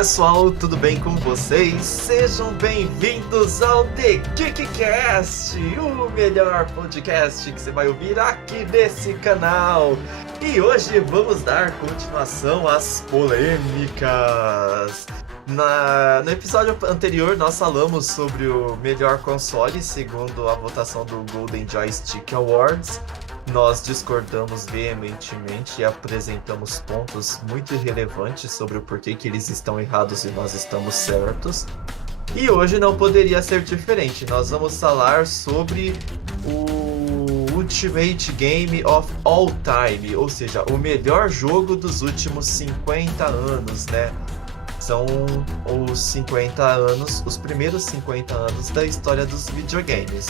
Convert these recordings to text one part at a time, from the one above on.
pessoal, tudo bem com vocês? Sejam bem-vindos ao The Geekcast, o melhor podcast que você vai ouvir aqui nesse canal. E hoje vamos dar continuação às polêmicas. No episódio anterior nós falamos sobre o melhor console segundo a votação do Golden Joystick Awards. Nós discordamos veementemente e apresentamos pontos muito irrelevantes sobre o porquê que eles estão errados e nós estamos certos. E hoje não poderia ser diferente. Nós vamos falar sobre o Ultimate Game of All Time, ou seja, o melhor jogo dos últimos 50 anos, né? São os 50 anos, os primeiros 50 anos da história dos videogames.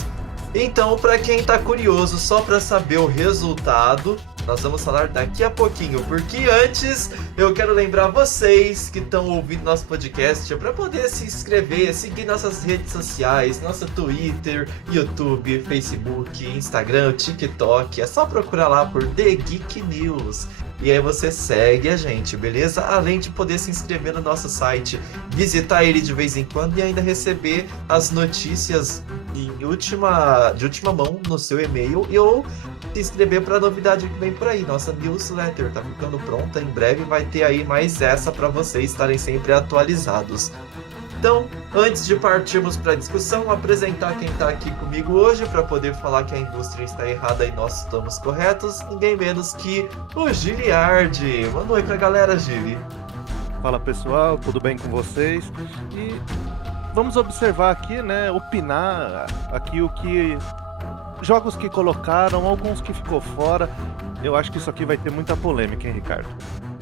Então, para quem tá curioso só para saber o resultado, nós vamos falar daqui a pouquinho, porque antes eu quero lembrar vocês que estão ouvindo nosso podcast para poder se inscrever, seguir nossas redes sociais, nosso Twitter, YouTube, Facebook, Instagram, TikTok. É só procurar lá por The Geek News. E aí você segue a gente, beleza? Além de poder se inscrever no nosso site, visitar ele de vez em quando e ainda receber as notícias de última mão no seu e-mail ou se inscrever para a novidade que vem por aí. Nossa newsletter tá ficando pronta, em breve vai ter aí mais essa para vocês estarem sempre atualizados. Então, antes de partirmos para a discussão, apresentar quem está aqui comigo hoje para poder falar que a indústria está errada e nós estamos corretos, ninguém menos que o Giliardi. Manda um oi para a galera, Gili. Fala pessoal, tudo bem com vocês? E vamos observar aqui, né, opinar aqui o que... jogos que colocaram, alguns que ficou fora. Eu acho que isso aqui vai ter muita polêmica, hein, Ricardo?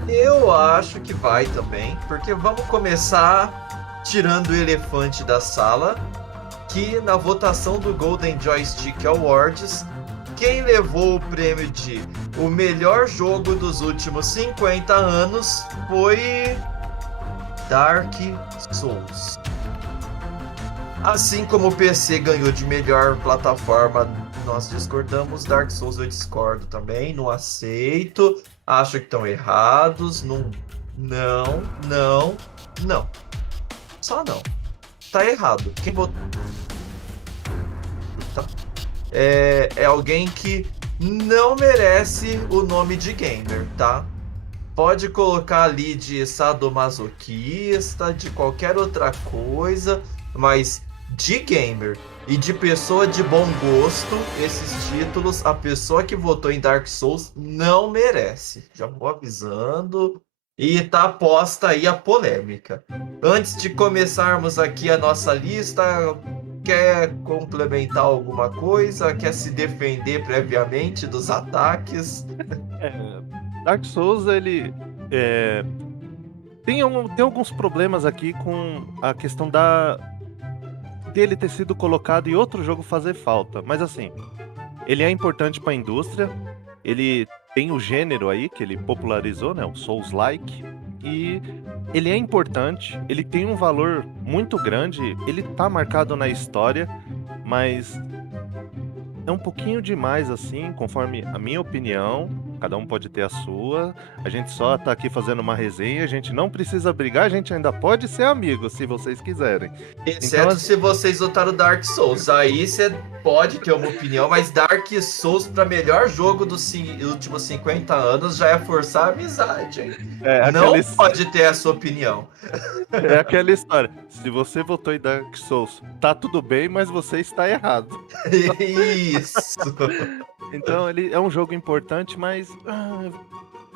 Eu acho que vai também, porque vamos começar... tirando o elefante da sala, que na votação do Golden Joystick Awards, quem levou o prêmio de o melhor jogo dos últimos 50 anos foi Dark Souls. Assim como o PC ganhou de melhor plataforma, nós discordamos. Dark Souls eu discordo também, não aceito, acho que estão errados, não. Só não. Tá errado. Quem votou... É alguém que não merece o nome de gamer, tá? Pode colocar ali de sadomasoquista, de qualquer outra coisa, mas de gamer e de pessoa de bom gosto, esses títulos, a pessoa que votou em Dark Souls não merece. Já vou avisando... E tá posta aí a polêmica. Antes de começarmos aqui a nossa lista, quer complementar alguma coisa? Quer se defender previamente dos ataques? Dark Souls, ele tem alguns problemas aqui com a questão dele ter sido colocado e outro jogo fazer falta. Mas assim, ele é importante para a indústria, ele... tem o gênero aí, que ele popularizou, né? O Souls-like. E ele é importante, ele tem um valor muito grande, ele tá marcado na história, mas é um pouquinho demais, assim, conforme a minha opinião. Cada um pode ter a sua. A gente só tá aqui fazendo uma resenha, a gente não precisa brigar, a gente ainda pode ser amigo, se vocês quiserem. Exceto então, se vocês votaram Dark Souls. Aí você pode ter uma opinião, mas Dark Souls para melhor jogo dos últimos 50 anos já é forçar a amizade, hein? Não pode ter a sua opinião. É aquela história. Se você votou em Dark Souls, tá tudo bem, mas você está errado. Isso. Então ele é um jogo importante, mas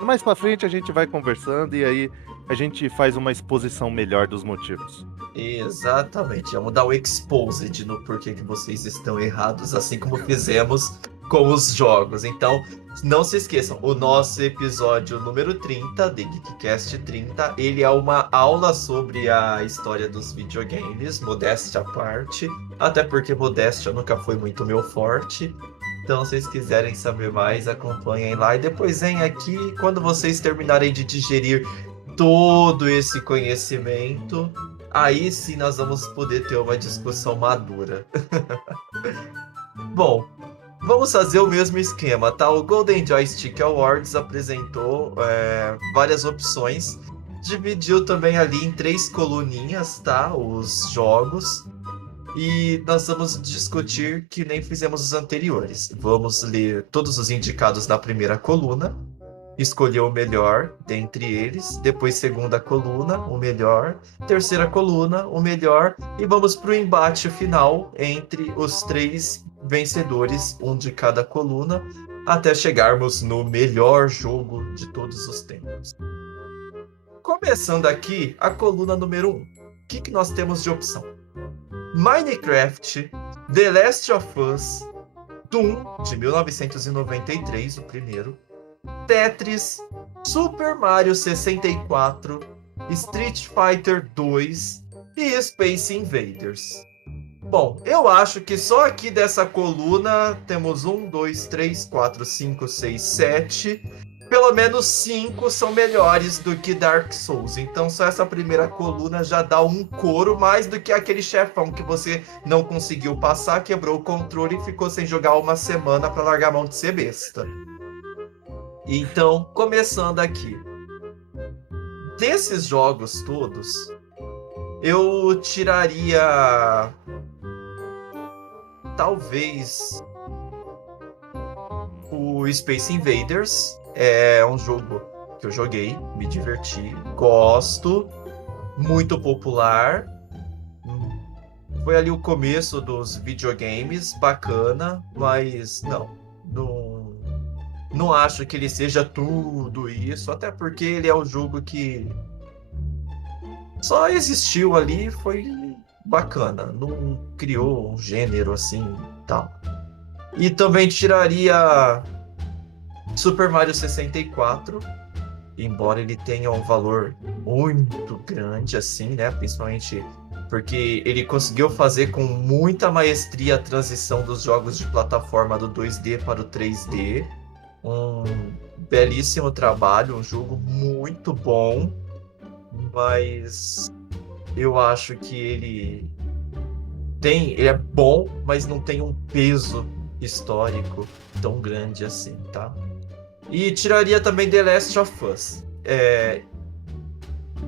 mais pra frente a gente vai conversando e aí a gente faz uma exposição melhor dos motivos. Exatamente, vamos dar o exposed no porquê que vocês estão errados, assim como fizemos com os jogos. Então, não se esqueçam, o nosso episódio número 30, The Geekcast 30, ele é uma aula sobre a história dos videogames, modéstia à parte, até porque modéstia nunca foi muito meu forte. Então, se vocês quiserem saber mais, acompanhem lá e depois vem aqui, quando vocês terminarem de digerir todo esse conhecimento, aí sim nós vamos poder ter uma discussão madura. Bom, vamos fazer o mesmo esquema, tá? O Golden Joystick Awards apresentou várias opções dividiu também ali em 3 coluninhas, tá? Os jogos. E nós vamos discutir que nem fizemos os anteriores. Vamos ler todos os indicados na primeira coluna, escolher o melhor dentre eles, depois segunda coluna, o melhor, terceira coluna, o melhor, e vamos para o embate final entre os 3 vencedores, um de cada coluna, até chegarmos no melhor jogo de todos os tempos. Começando aqui, a coluna número 1. O que nós temos de opção? Minecraft, The Last of Us, Doom, de 1993, o primeiro, Tetris, Super Mario 64, Street Fighter 2 e Space Invaders. Bom, eu acho que só aqui dessa coluna temos 1, 2, 3, 4, 5, 6, 7... Pelo menos 5 são melhores do que Dark Souls. Então só essa primeira coluna já dá um coro mais do que aquele chefão que você não conseguiu passar, quebrou o controle e ficou sem jogar uma semana para largar a mão de ser besta. Então, começando aqui. Desses jogos todos, eu tiraria... talvez... o Space Invaders. É um jogo que eu joguei, me diverti, gosto, muito popular. Foi ali o começo dos videogames, bacana, mas não acho que ele seja tudo isso, até porque ele é um jogo que só existiu ali, foi bacana, não criou um gênero assim, tal. E também tiraria Super Mario 64, embora ele tenha um valor muito grande, assim, né? Principalmente porque ele conseguiu fazer com muita maestria a transição dos jogos de plataforma do 2D para o 3D. Um belíssimo trabalho, um jogo muito bom, mas eu acho que ele é bom, mas não tem um peso histórico tão grande assim, tá? E tiraria também The Last of Us.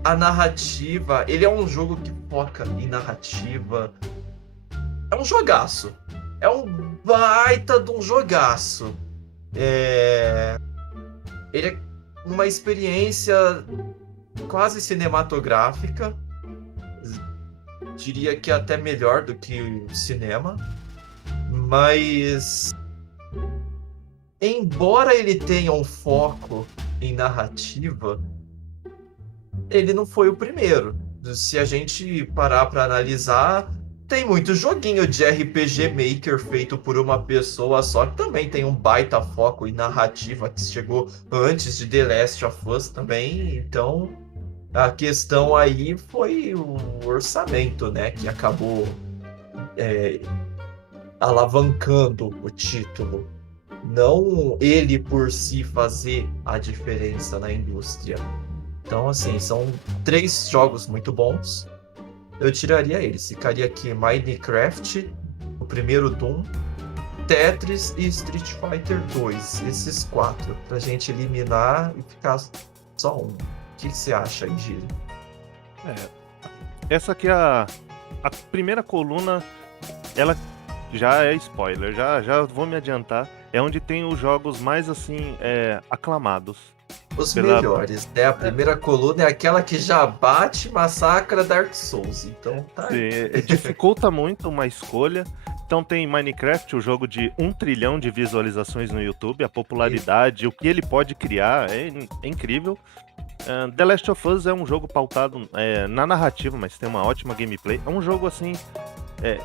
A narrativa, ele é um jogo que foca em narrativa. É um jogaço. É um baita de um jogaço. Ele é uma experiência quase cinematográfica. Diria que até melhor do que o cinema. Mas... embora ele tenha um foco em narrativa, ele não foi o primeiro. Se a gente parar para analisar, tem muito joguinho de RPG Maker feito por uma pessoa só, que também tem um baita foco em narrativa, que chegou antes de The Last of Us também. Então, a questão aí foi o orçamento, né, que acabou alavancando o título. Não ele por si fazer a diferença na indústria. Então, assim, são 3 jogos muito bons. Eu tiraria eles. Ficaria aqui Minecraft, o primeiro Doom, Tetris e Street Fighter 2. Esses 4, pra gente eliminar e ficar só um. O que você acha aí, Giro? Essa aqui é a primeira coluna, ela já é spoiler, já vou me adiantar. É onde tem os jogos mais, assim, aclamados. Os melhores, né? A primeira coluna é aquela que já bate, massacra Dark Souls. Então tá. Sim, dificulta muito uma escolha. Então tem Minecraft, o jogo de 1 trilhão de visualizações no YouTube, a popularidade, o que ele pode criar é incrível. The Last of Us é um jogo pautado na narrativa, mas tem uma ótima gameplay. É um jogo, assim,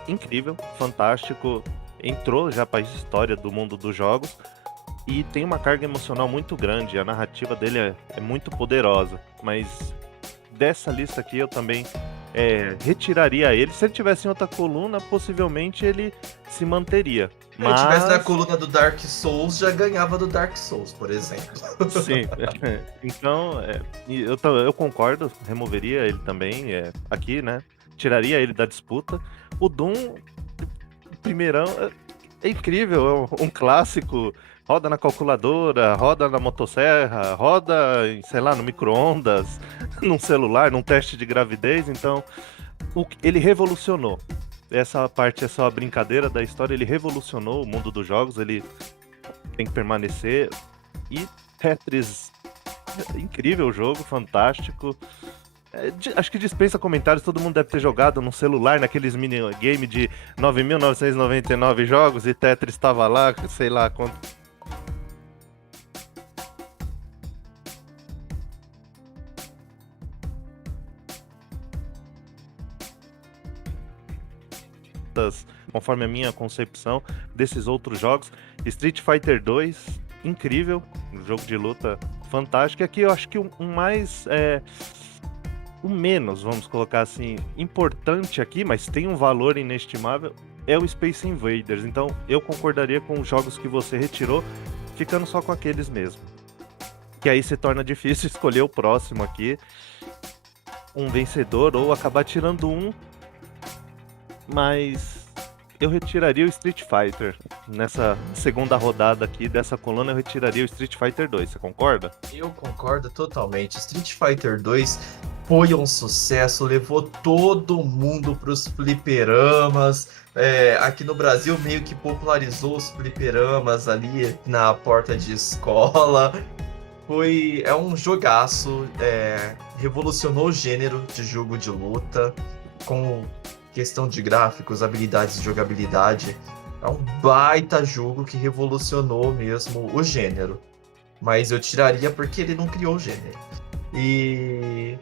incrível, fantástico. Entrou já para a história do mundo dos jogos e tem uma carga emocional muito grande. A narrativa dele é muito poderosa, mas dessa lista aqui eu também retiraria ele. Se ele tivesse em outra coluna, possivelmente ele se manteria. Se ele tivesse na coluna do Dark Souls, já ganhava do Dark Souls, por exemplo. Sim, então eu concordo, removeria ele também aqui, né? Tiraria ele da disputa. O Doom, primeirão, é incrível, é um clássico. Roda na calculadora, roda na motosserra, roda, sei lá, no micro-ondas. num celular, num teste de gravidez, então ele revolucionou. Essa parte é só a brincadeira da história, ele revolucionou o mundo dos jogos, ele tem que permanecer. E Tetris, incrível o jogo, fantástico. Acho que dispensa comentários, todo mundo deve ter jogado no celular, naqueles minigame de 9.999 jogos, e Tetris estava lá, sei lá quanto. Conforme a minha concepção desses outros jogos. Street Fighter 2, incrível, um jogo de luta fantástico. Aqui eu acho que o menos, vamos colocar assim, importante aqui, mas tem um valor inestimável, é o Space Invaders. Então eu concordaria com os jogos que você retirou, ficando só com aqueles mesmo. Que aí se torna difícil escolher o próximo aqui, um vencedor, ou acabar tirando um. Mas eu retiraria o Street Fighter. Nessa segunda rodada aqui dessa coluna, eu retiraria o Street Fighter 2. Você concorda? Eu concordo totalmente. Street Fighter 2 foi um sucesso, levou todo mundo para os fliperamas. Aqui no Brasil meio que popularizou os fliperamas ali na porta de escola. É um jogaço, revolucionou o gênero de jogo de luta, com questão de gráficos, habilidades de jogabilidade. É um baita jogo que revolucionou mesmo o gênero. Mas eu tiraria porque ele não criou o gênero. E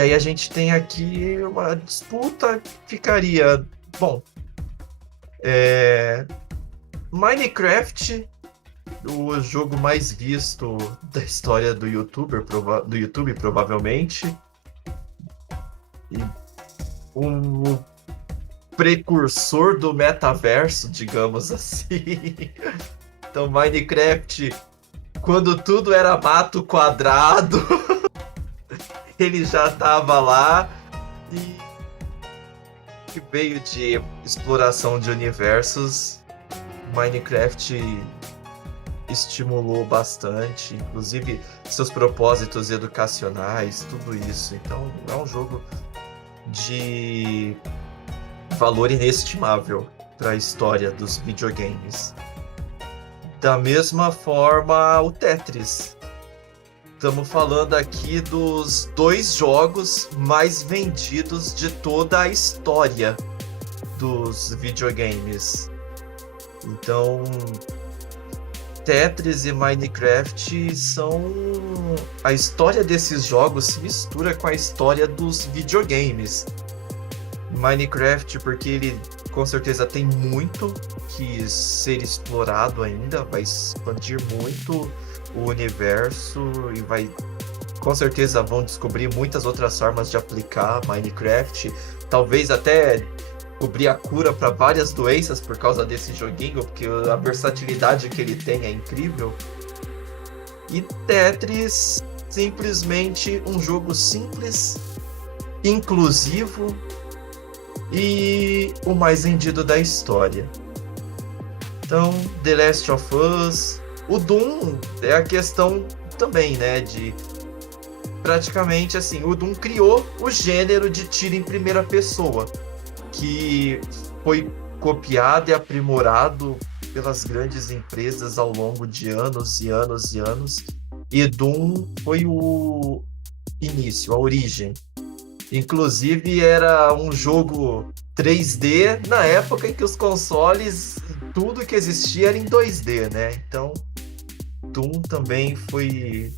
aí a gente tem aqui uma disputa, ficaria... Bom, Minecraft, o jogo mais visto da história do YouTube, provavelmente. E um precursor do metaverso, digamos assim. Então, Minecraft, quando tudo era mato quadrado, ele já estava lá, e veio de exploração de universos. Minecraft estimulou bastante, inclusive seus propósitos educacionais, tudo isso. Então, é um jogo de valor inestimável para a história dos videogames. Da mesma forma, o Tetris. Estamos falando aqui dos 2 jogos mais vendidos de toda a história dos videogames. Então, Tetris e Minecraft são... A história desses jogos se mistura com a história dos videogames. Minecraft, porque ele com certeza tem muito que ser explorado ainda, vai expandir muito o universo e com certeza vão descobrir muitas outras formas de aplicar Minecraft, talvez até descobrir a cura para várias doenças por causa desse joguinho, porque a versatilidade que ele tem é incrível. E Tetris, simplesmente um jogo simples, inclusivo e o mais vendido da história. Então, The Last of Us, o Doom é a questão também, né, de praticamente assim, o Doom criou o gênero de tiro em primeira pessoa, que foi copiado e aprimorado pelas grandes empresas ao longo de anos e anos e anos. E Doom foi o início, a origem. Inclusive era um jogo 3D na época em que os consoles, tudo que existia era em 2D, né? Então, Doom também foi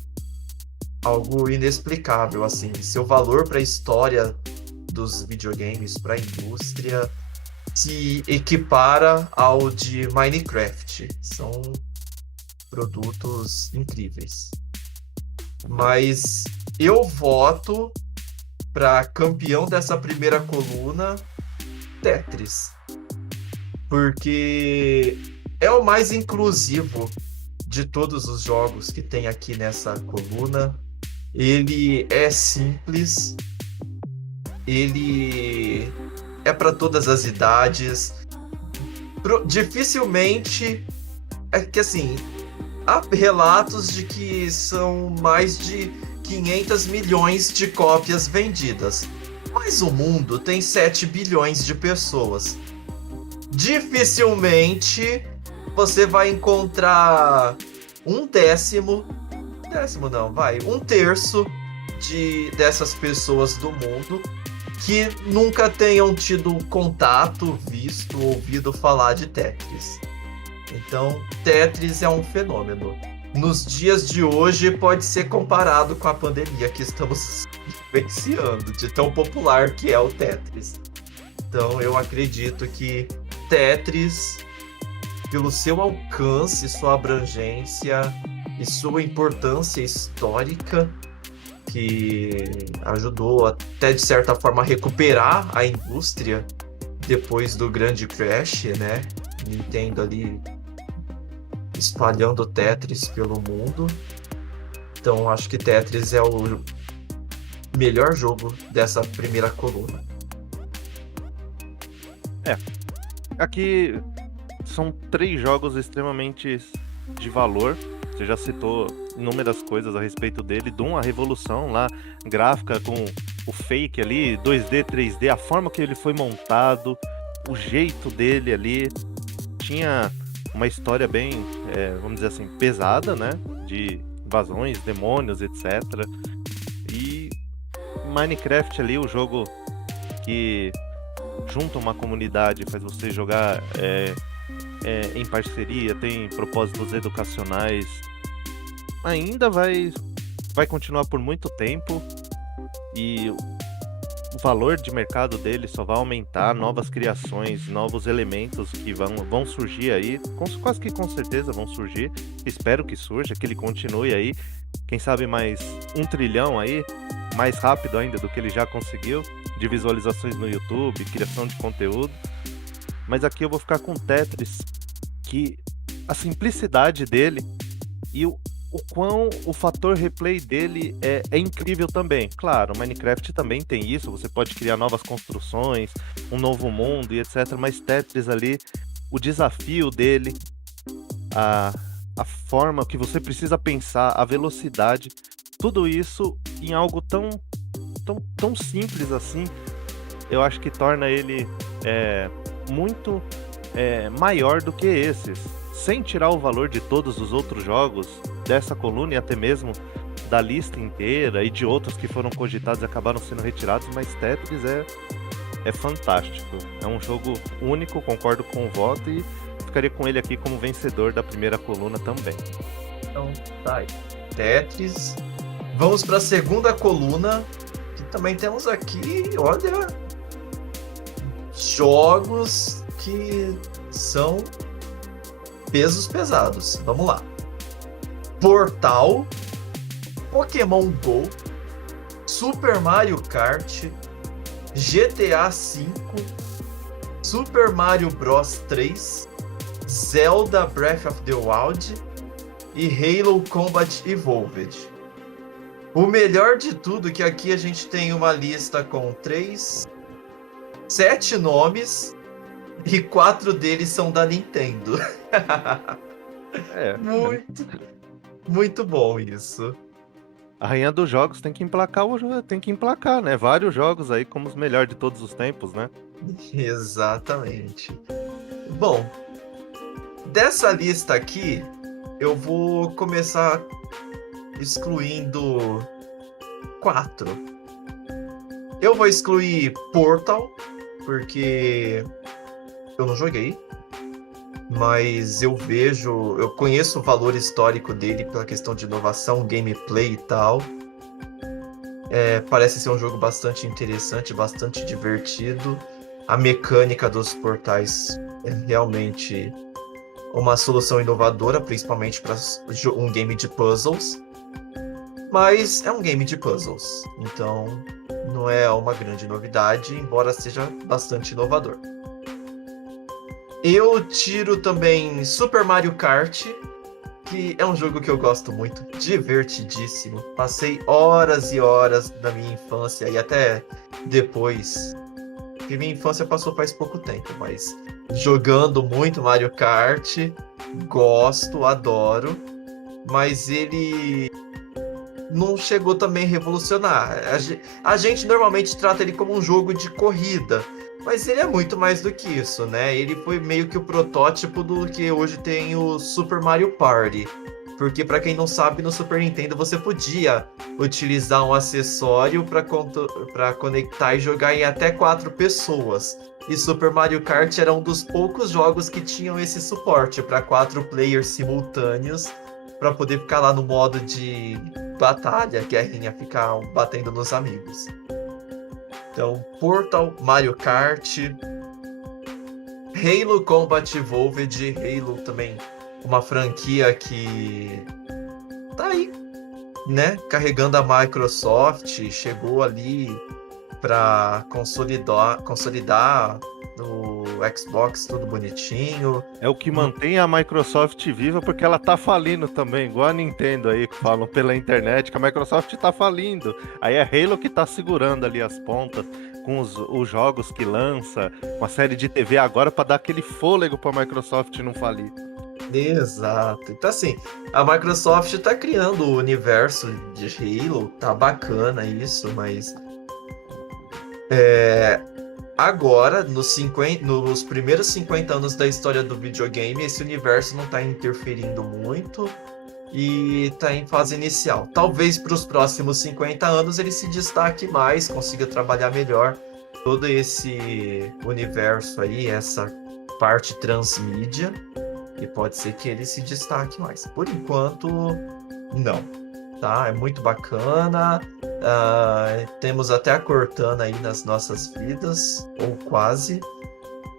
algo inexplicável, assim. Seu valor para a história dos videogames, para a indústria, se equipara ao de Minecraft. São produtos incríveis. Mas eu voto para campeão dessa primeira coluna, Tetris. Porque é o mais inclusivo de todos os jogos que tem aqui nessa coluna. Ele é simples, ele é para todas as idades. Dificilmente é que assim, há relatos de que são mais de 500 milhões de cópias vendidas. Mas o mundo tem 7 bilhões de pessoas. Dificilmente você vai encontrar um terço dessas pessoas do mundo que nunca tenham tido contato, visto, ouvido falar de Tetris. Então, Tetris é um fenômeno. Nos dias de hoje, pode ser comparado com a pandemia que estamos vivenciando, de tão popular que é o Tetris. Então, eu acredito que Tetris, pelo seu alcance, sua abrangência e sua importância histórica, que ajudou até, de certa forma, a recuperar a indústria depois do grande crash, né? Nintendo ali espalhando Tetris pelo mundo. Então, acho que Tetris é o melhor jogo dessa primeira coluna. Aqui são 3 jogos extremamente de valor. Você já citou inúmeras coisas a respeito dele. Doom, a revolução lá, gráfica com o fake ali, 2D, 3D, a forma que ele foi montado, o jeito dele ali. Tinha uma história bem, vamos dizer assim, pesada, né? De invasões, demônios, etc. E Minecraft ali, o jogo que junta uma comunidade, faz você jogar em parceria, tem propósitos educacionais, ainda vai continuar por muito tempo, e o valor de mercado dele só vai aumentar, novas criações, novos elementos que vão surgir aí, quase que com certeza vão surgir, espero que surja, que ele continue aí, quem sabe mais 1 trilhão aí, mais rápido ainda do que ele já conseguiu, de visualizações no YouTube, criação de conteúdo. Mas aqui eu vou ficar com Tetris, que a simplicidade dele e o quão o fator replay dele é incrível também. Claro, Minecraft também tem isso, você pode criar novas construções, um novo mundo e etc. Mas Tetris ali, o desafio dele, a forma que você precisa pensar, a velocidade, tudo isso em algo tão simples assim, eu acho que torna ele muito maior do que esses, sem tirar o valor de todos os outros jogos dessa coluna e até mesmo da lista inteira e de outros que foram cogitados e acabaram sendo retirados, mas Tetris é fantástico, é um jogo único, concordo com o voto e ficaria com ele aqui como vencedor da primeira coluna também. Então, tá aí. Tetris. Vamos para a segunda coluna, que também temos aqui, olha, jogos que são pesos pesados. Vamos lá. Portal, Pokémon Go, Super Mario Kart, GTA V, Super Mario Bros 3, Zelda Breath of the Wild e Halo Combat Evolved. O melhor de tudo é que aqui a gente tem uma lista com 7 nomes e 4 deles são da Nintendo. Muito bom isso. A rainha dos jogos tem que emplacar né? Vários jogos aí como os melhores de todos os tempos, né? Exatamente. Bom, dessa lista aqui, eu vou começar excluindo 4. Eu vou excluir Portal, porque eu não joguei, mas eu conheço o valor histórico dele pela questão de inovação, gameplay e tal. Parece ser um jogo bastante interessante, bastante divertido. A mecânica dos portais é realmente uma solução inovadora, principalmente para um game de puzzles. Mas é um game de puzzles, então não é uma grande novidade, embora seja bastante inovador. Eu tiro também Super Mario Kart, que é um jogo que eu gosto muito, divertidíssimo. Passei horas e horas da minha infância e até depois, porque minha infância passou faz pouco tempo, mas jogando muito Mario Kart, gosto, adoro, mas ele não chegou também a revolucionar. A gente normalmente trata ele como um jogo de corrida, mas ele é muito mais do que isso, né? Ele foi meio que o protótipo do que hoje tem o Super Mario Party. Porque, para quem não sabe, no Super Nintendo você podia utilizar um acessório para conectar e jogar em até 4 pessoas. E Super Mario Kart era um dos poucos jogos que tinham esse suporte para 4 players simultâneos, para poder ficar lá no modo de batalha, guerrinha, ficar batendo nos amigos. Então, Portal, Mario Kart, Halo Combat Evolved, Halo também, uma franquia que tá aí, né? Carregando a Microsoft, chegou ali para consolidar no Xbox tudo bonitinho. É o que mantém a Microsoft viva, porque ela tá falindo também, igual a Nintendo aí, que falam pela internet que a Microsoft tá falindo. Aí é Halo que tá segurando ali as pontas, com os jogos que lança, com a série de TV agora, para dar aquele fôlego pra Microsoft não falir. Exato. Então, assim, a Microsoft tá criando o universo de Halo, tá bacana isso, mas agora, nos primeiros 50 anos da história do videogame, esse universo não tá interferindo muito e tá em fase inicial. Talvez para os próximos 50 anos ele se destaque mais, consiga trabalhar melhor todo esse universo aí, essa parte transmídia, e pode ser que ele se destaque mais. Por enquanto, não. Tá? É muito bacana. Temos até a Cortana aí nas nossas vidas, ou quase.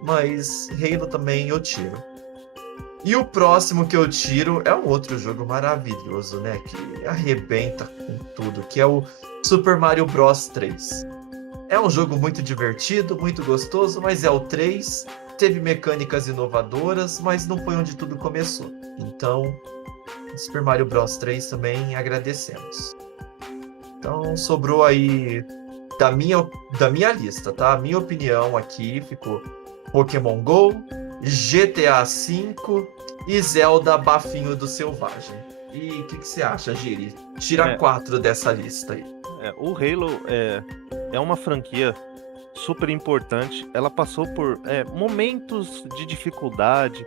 Mas Halo também eu tiro. E o próximo que eu tiro é um outro jogo maravilhoso, né? Que arrebenta com tudo, que é o Super Mario Bros 3. É um jogo muito divertido, muito gostoso, mas é o 3. Teve mecânicas inovadoras, mas não foi onde tudo começou. Então, Super Mario Bros 3 também agradecemos. Então, sobrou aí da minha lista, tá? A minha opinião aqui ficou Pokémon GO, GTA V e Zelda Bafinho do Selvagem. E o que você acha, Giri? Tira 4 dessa lista aí. O Halo é uma franquia super importante. Ela passou por momentos de dificuldade,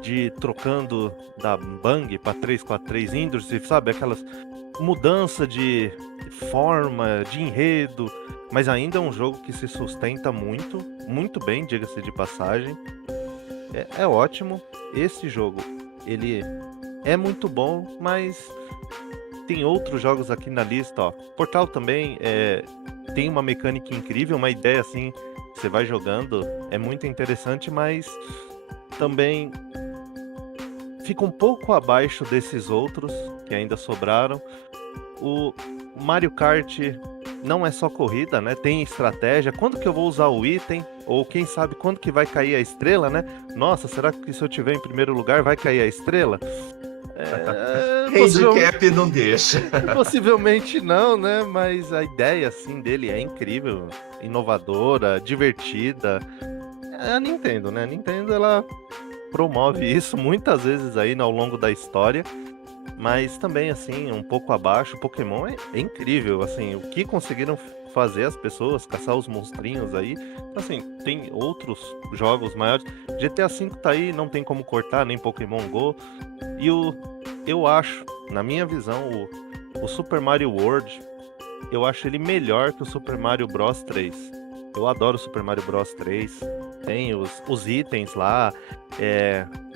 de trocando da Bang para 343 Industries, sabe? Aquelas mudança de forma, de enredo, mas ainda é um jogo que se sustenta muito, muito bem, diga-se de passagem. É ótimo. Esse jogo, ele é muito bom, mas tem outros jogos aqui na lista, ó. Portal também tem uma mecânica incrível, uma ideia assim, você vai jogando, é muito interessante, mas também fica um pouco abaixo desses outros que ainda sobraram. O Mario Kart não é só corrida, né? Tem estratégia. Quando que eu vou usar o item? Ou quem sabe quando que vai cair a estrela, né? Nossa, será que se eu tiver em primeiro lugar vai cair a estrela? Handicap não deixa. Possivelmente não, né? Mas a ideia assim dele é incrível, inovadora, divertida. É a Nintendo, né? A Nintendo, ela promove isso muitas vezes aí ao longo da história, mas também assim, um pouco abaixo. O Pokémon é incrível, assim, o que conseguiram fazer as pessoas, caçar os monstrinhos aí, assim, tem outros jogos maiores. GTA V tá aí, não tem como cortar, nem Pokémon GO, e eu acho, na minha visão, o Super Mario World, eu acho ele melhor que o Super Mario Bros 3. Eu adoro o Super Mario Bros 3, tem os itens lá,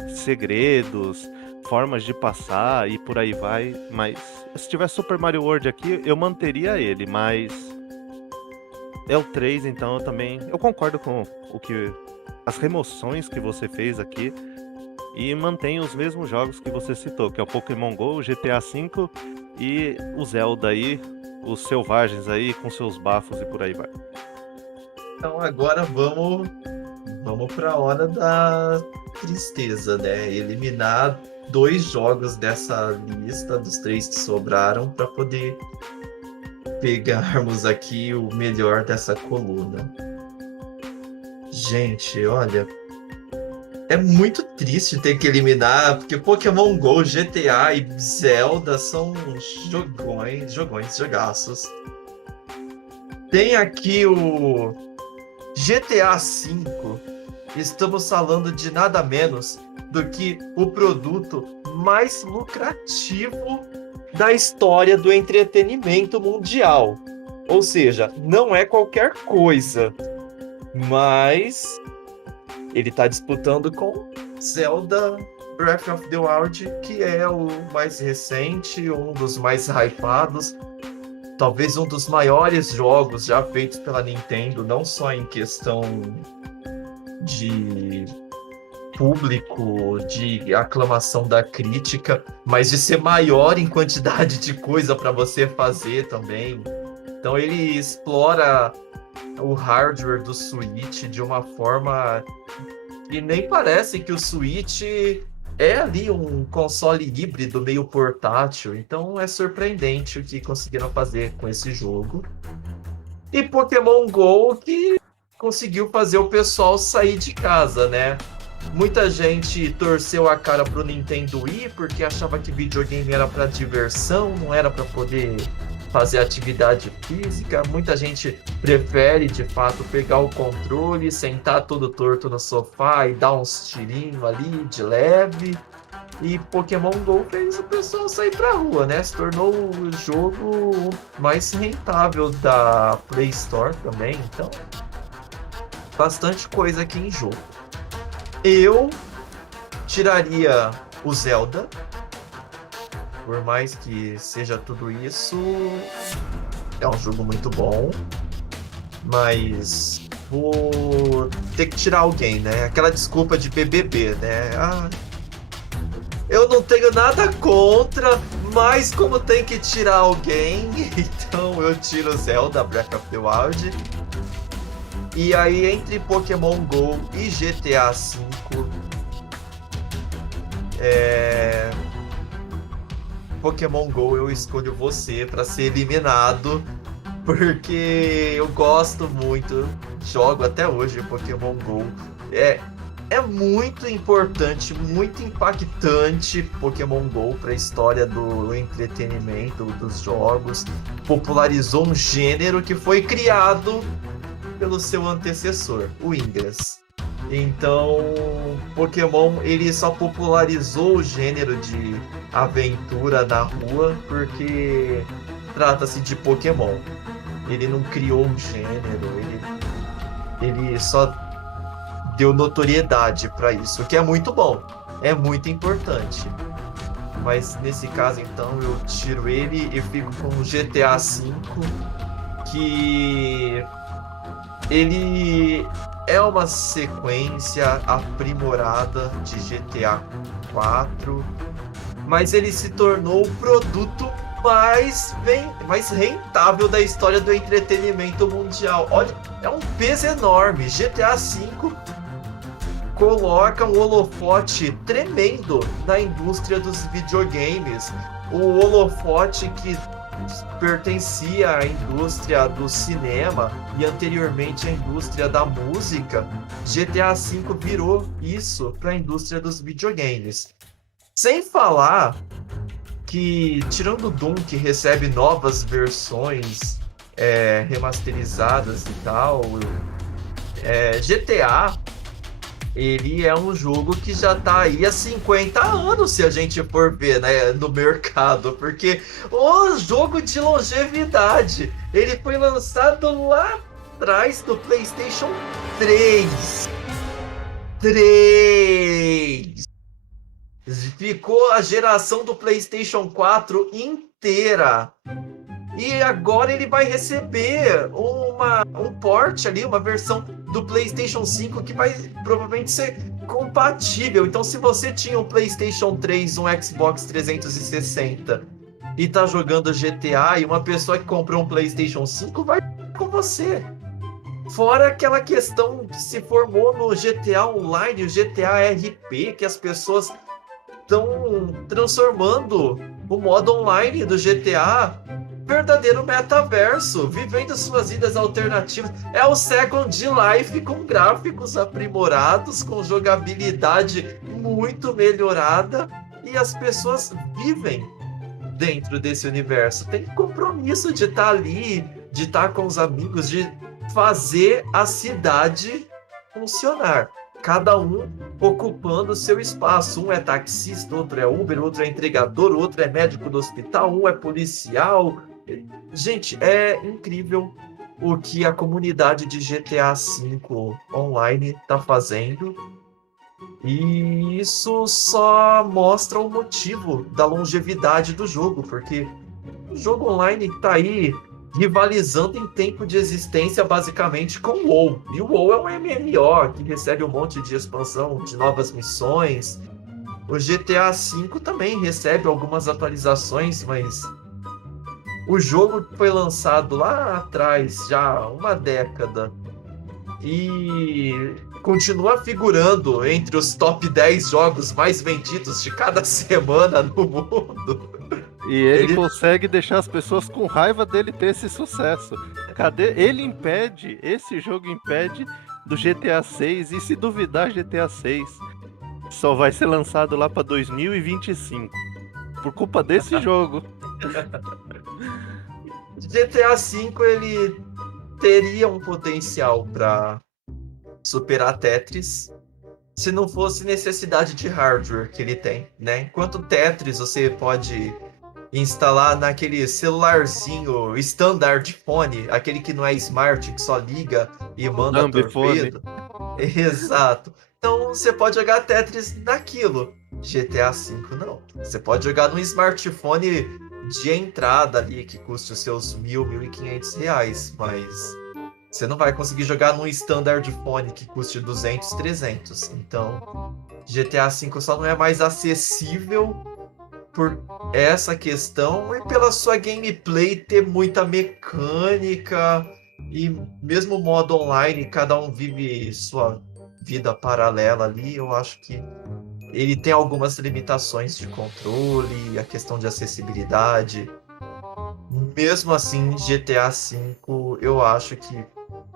segredos, formas de passar e por aí vai, mas se tivesse Super Mario World aqui, eu manteria ele, mas é o 3, então eu concordo com as remoções que você fez aqui e mantém os mesmos jogos que você citou, que é o Pokémon GO, o GTA V e o Zelda aí, os selvagens aí com seus bafos e por aí vai. Então agora vamos para a hora da tristeza, né? Eliminar 2 jogos dessa lista, dos 3 que sobraram, para poder pegarmos aqui o melhor dessa coluna. Gente, olha, é muito triste ter que eliminar, porque Pokémon GO, GTA e Zelda são jogaços. Tem aqui o GTA V. Estamos falando de nada menos do que o produto mais lucrativo da história do entretenimento mundial. Ou seja, não é qualquer coisa, mas ele está disputando com Zelda Breath of the Wild, que é o mais recente, um dos mais hypados, talvez um dos maiores jogos já feitos pela Nintendo, não só em questão de público, de aclamação da crítica, mas de ser maior em quantidade de coisa para você fazer também. Então ele explora o hardware do Switch de uma forma que nem parece que o Switch é ali um console híbrido meio portátil. Então é surpreendente o que conseguiram fazer com esse jogo. E Pokémon GO, que conseguiu fazer o pessoal sair de casa, né? Muita gente torceu a cara pro Nintendo Wii porque achava que videogame era para diversão, não era para poder fazer atividade física. Muita gente prefere, de fato, pegar o controle, sentar todo torto no sofá e dar uns tirinhos ali de leve. E Pokémon GO fez o pessoal sair pra rua, né? Se tornou o jogo mais rentável da Play Store também. Então, bastante coisa aqui em jogo. Eu tiraria o Zelda. Por mais que seja tudo isso, é um jogo muito bom. Mas vou ter que tirar alguém, né? Aquela desculpa de BBB, né? Eu não tenho nada contra, mas como tem que tirar alguém, então eu tiro o Zelda Breath of the Wild. E aí, entre Pokémon GO e GTA V, Pokémon GO eu escolho você para ser eliminado, porque eu gosto muito, jogo até hoje Pokémon GO. É muito importante, muito impactante Pokémon GO para a história do entretenimento, dos jogos. Popularizou um gênero que foi criado pelo seu antecessor, o Ingress. Então, Pokémon ele só popularizou o gênero de aventura na rua porque trata-se de Pokémon. Ele não criou um gênero, ele só deu notoriedade para isso, o que é muito bom, é muito importante. Mas nesse caso, então, eu tiro ele e fico com o GTA V, que ele é uma sequência aprimorada de GTA 4, mas ele se tornou o produto mais rentável da história do entretenimento mundial. Olha, é um peso enorme. GTA V coloca um holofote tremendo na indústria dos videogames. O holofote que pertencia à indústria do cinema e anteriormente à indústria da música, GTA V virou isso para a indústria dos videogames. Sem falar que, tirando o Doom, que recebe novas versões remasterizadas e tal, GTA ele é um jogo que já tá aí há 50 anos, se a gente for ver, né, no mercado, porque o jogo de longevidade, ele foi lançado lá atrás do PlayStation 3. Ficou a geração do PlayStation 4 inteira. E agora ele vai receber um port ali, uma versão do PlayStation 5 que vai provavelmente ser compatível. Então, se você tinha um PlayStation 3, um Xbox 360 e tá jogando GTA, e uma pessoa que comprou um PlayStation 5 vai com você. Fora aquela questão que se formou no GTA Online, o GTA RP, que as pessoas estão transformando o modo online do GTA verdadeiro metaverso, vivendo suas vidas alternativas. É o Second Life com gráficos aprimorados, com jogabilidade muito melhorada, e as pessoas vivem dentro desse universo. Tem compromisso de estar ali, de estar com os amigos, de fazer a cidade funcionar. Cada um ocupando o seu espaço. Um é taxista, outro é Uber, outro é entregador, outro é médico do hospital, um é policial. Gente, é incrível o que a comunidade de GTA V online está fazendo. E isso só mostra o motivo da longevidade do jogo, porque o jogo online está aí rivalizando em tempo de existência basicamente com o WoW. E o WoW é um MMO que recebe um monte de expansão, de novas missões. O GTA V também recebe algumas atualizações, mas o jogo foi lançado lá atrás, já uma década, e continua figurando entre os top 10 jogos mais vendidos de cada semana no mundo. E ele consegue deixar as pessoas com raiva dele ter esse sucesso. Cadê? Esse jogo impede do GTA 6, e se duvidar, GTA 6 só vai ser lançado lá para 2025. Por culpa desse jogo. GTA V, ele teria um potencial para superar Tetris, se não fosse necessidade de hardware que ele tem, né? Enquanto Tetris você pode instalar naquele celularzinho standard phone, aquele que não é smart, que só liga e manda torpedo. Exato. Então você pode jogar Tetris naquilo. GTA V não. Você pode jogar num smartphone de entrada ali, que custe os seus R$1.000, R$1.500, mas você não vai conseguir jogar num standard phone que custe 200, 300. Então, GTA V só não é mais acessível por essa questão e pela sua gameplay ter muita mecânica e mesmo modo online, cada um vive sua vida paralela ali. Eu acho que ele tem algumas limitações de controle, a questão de acessibilidade. Mesmo assim, GTA V eu acho que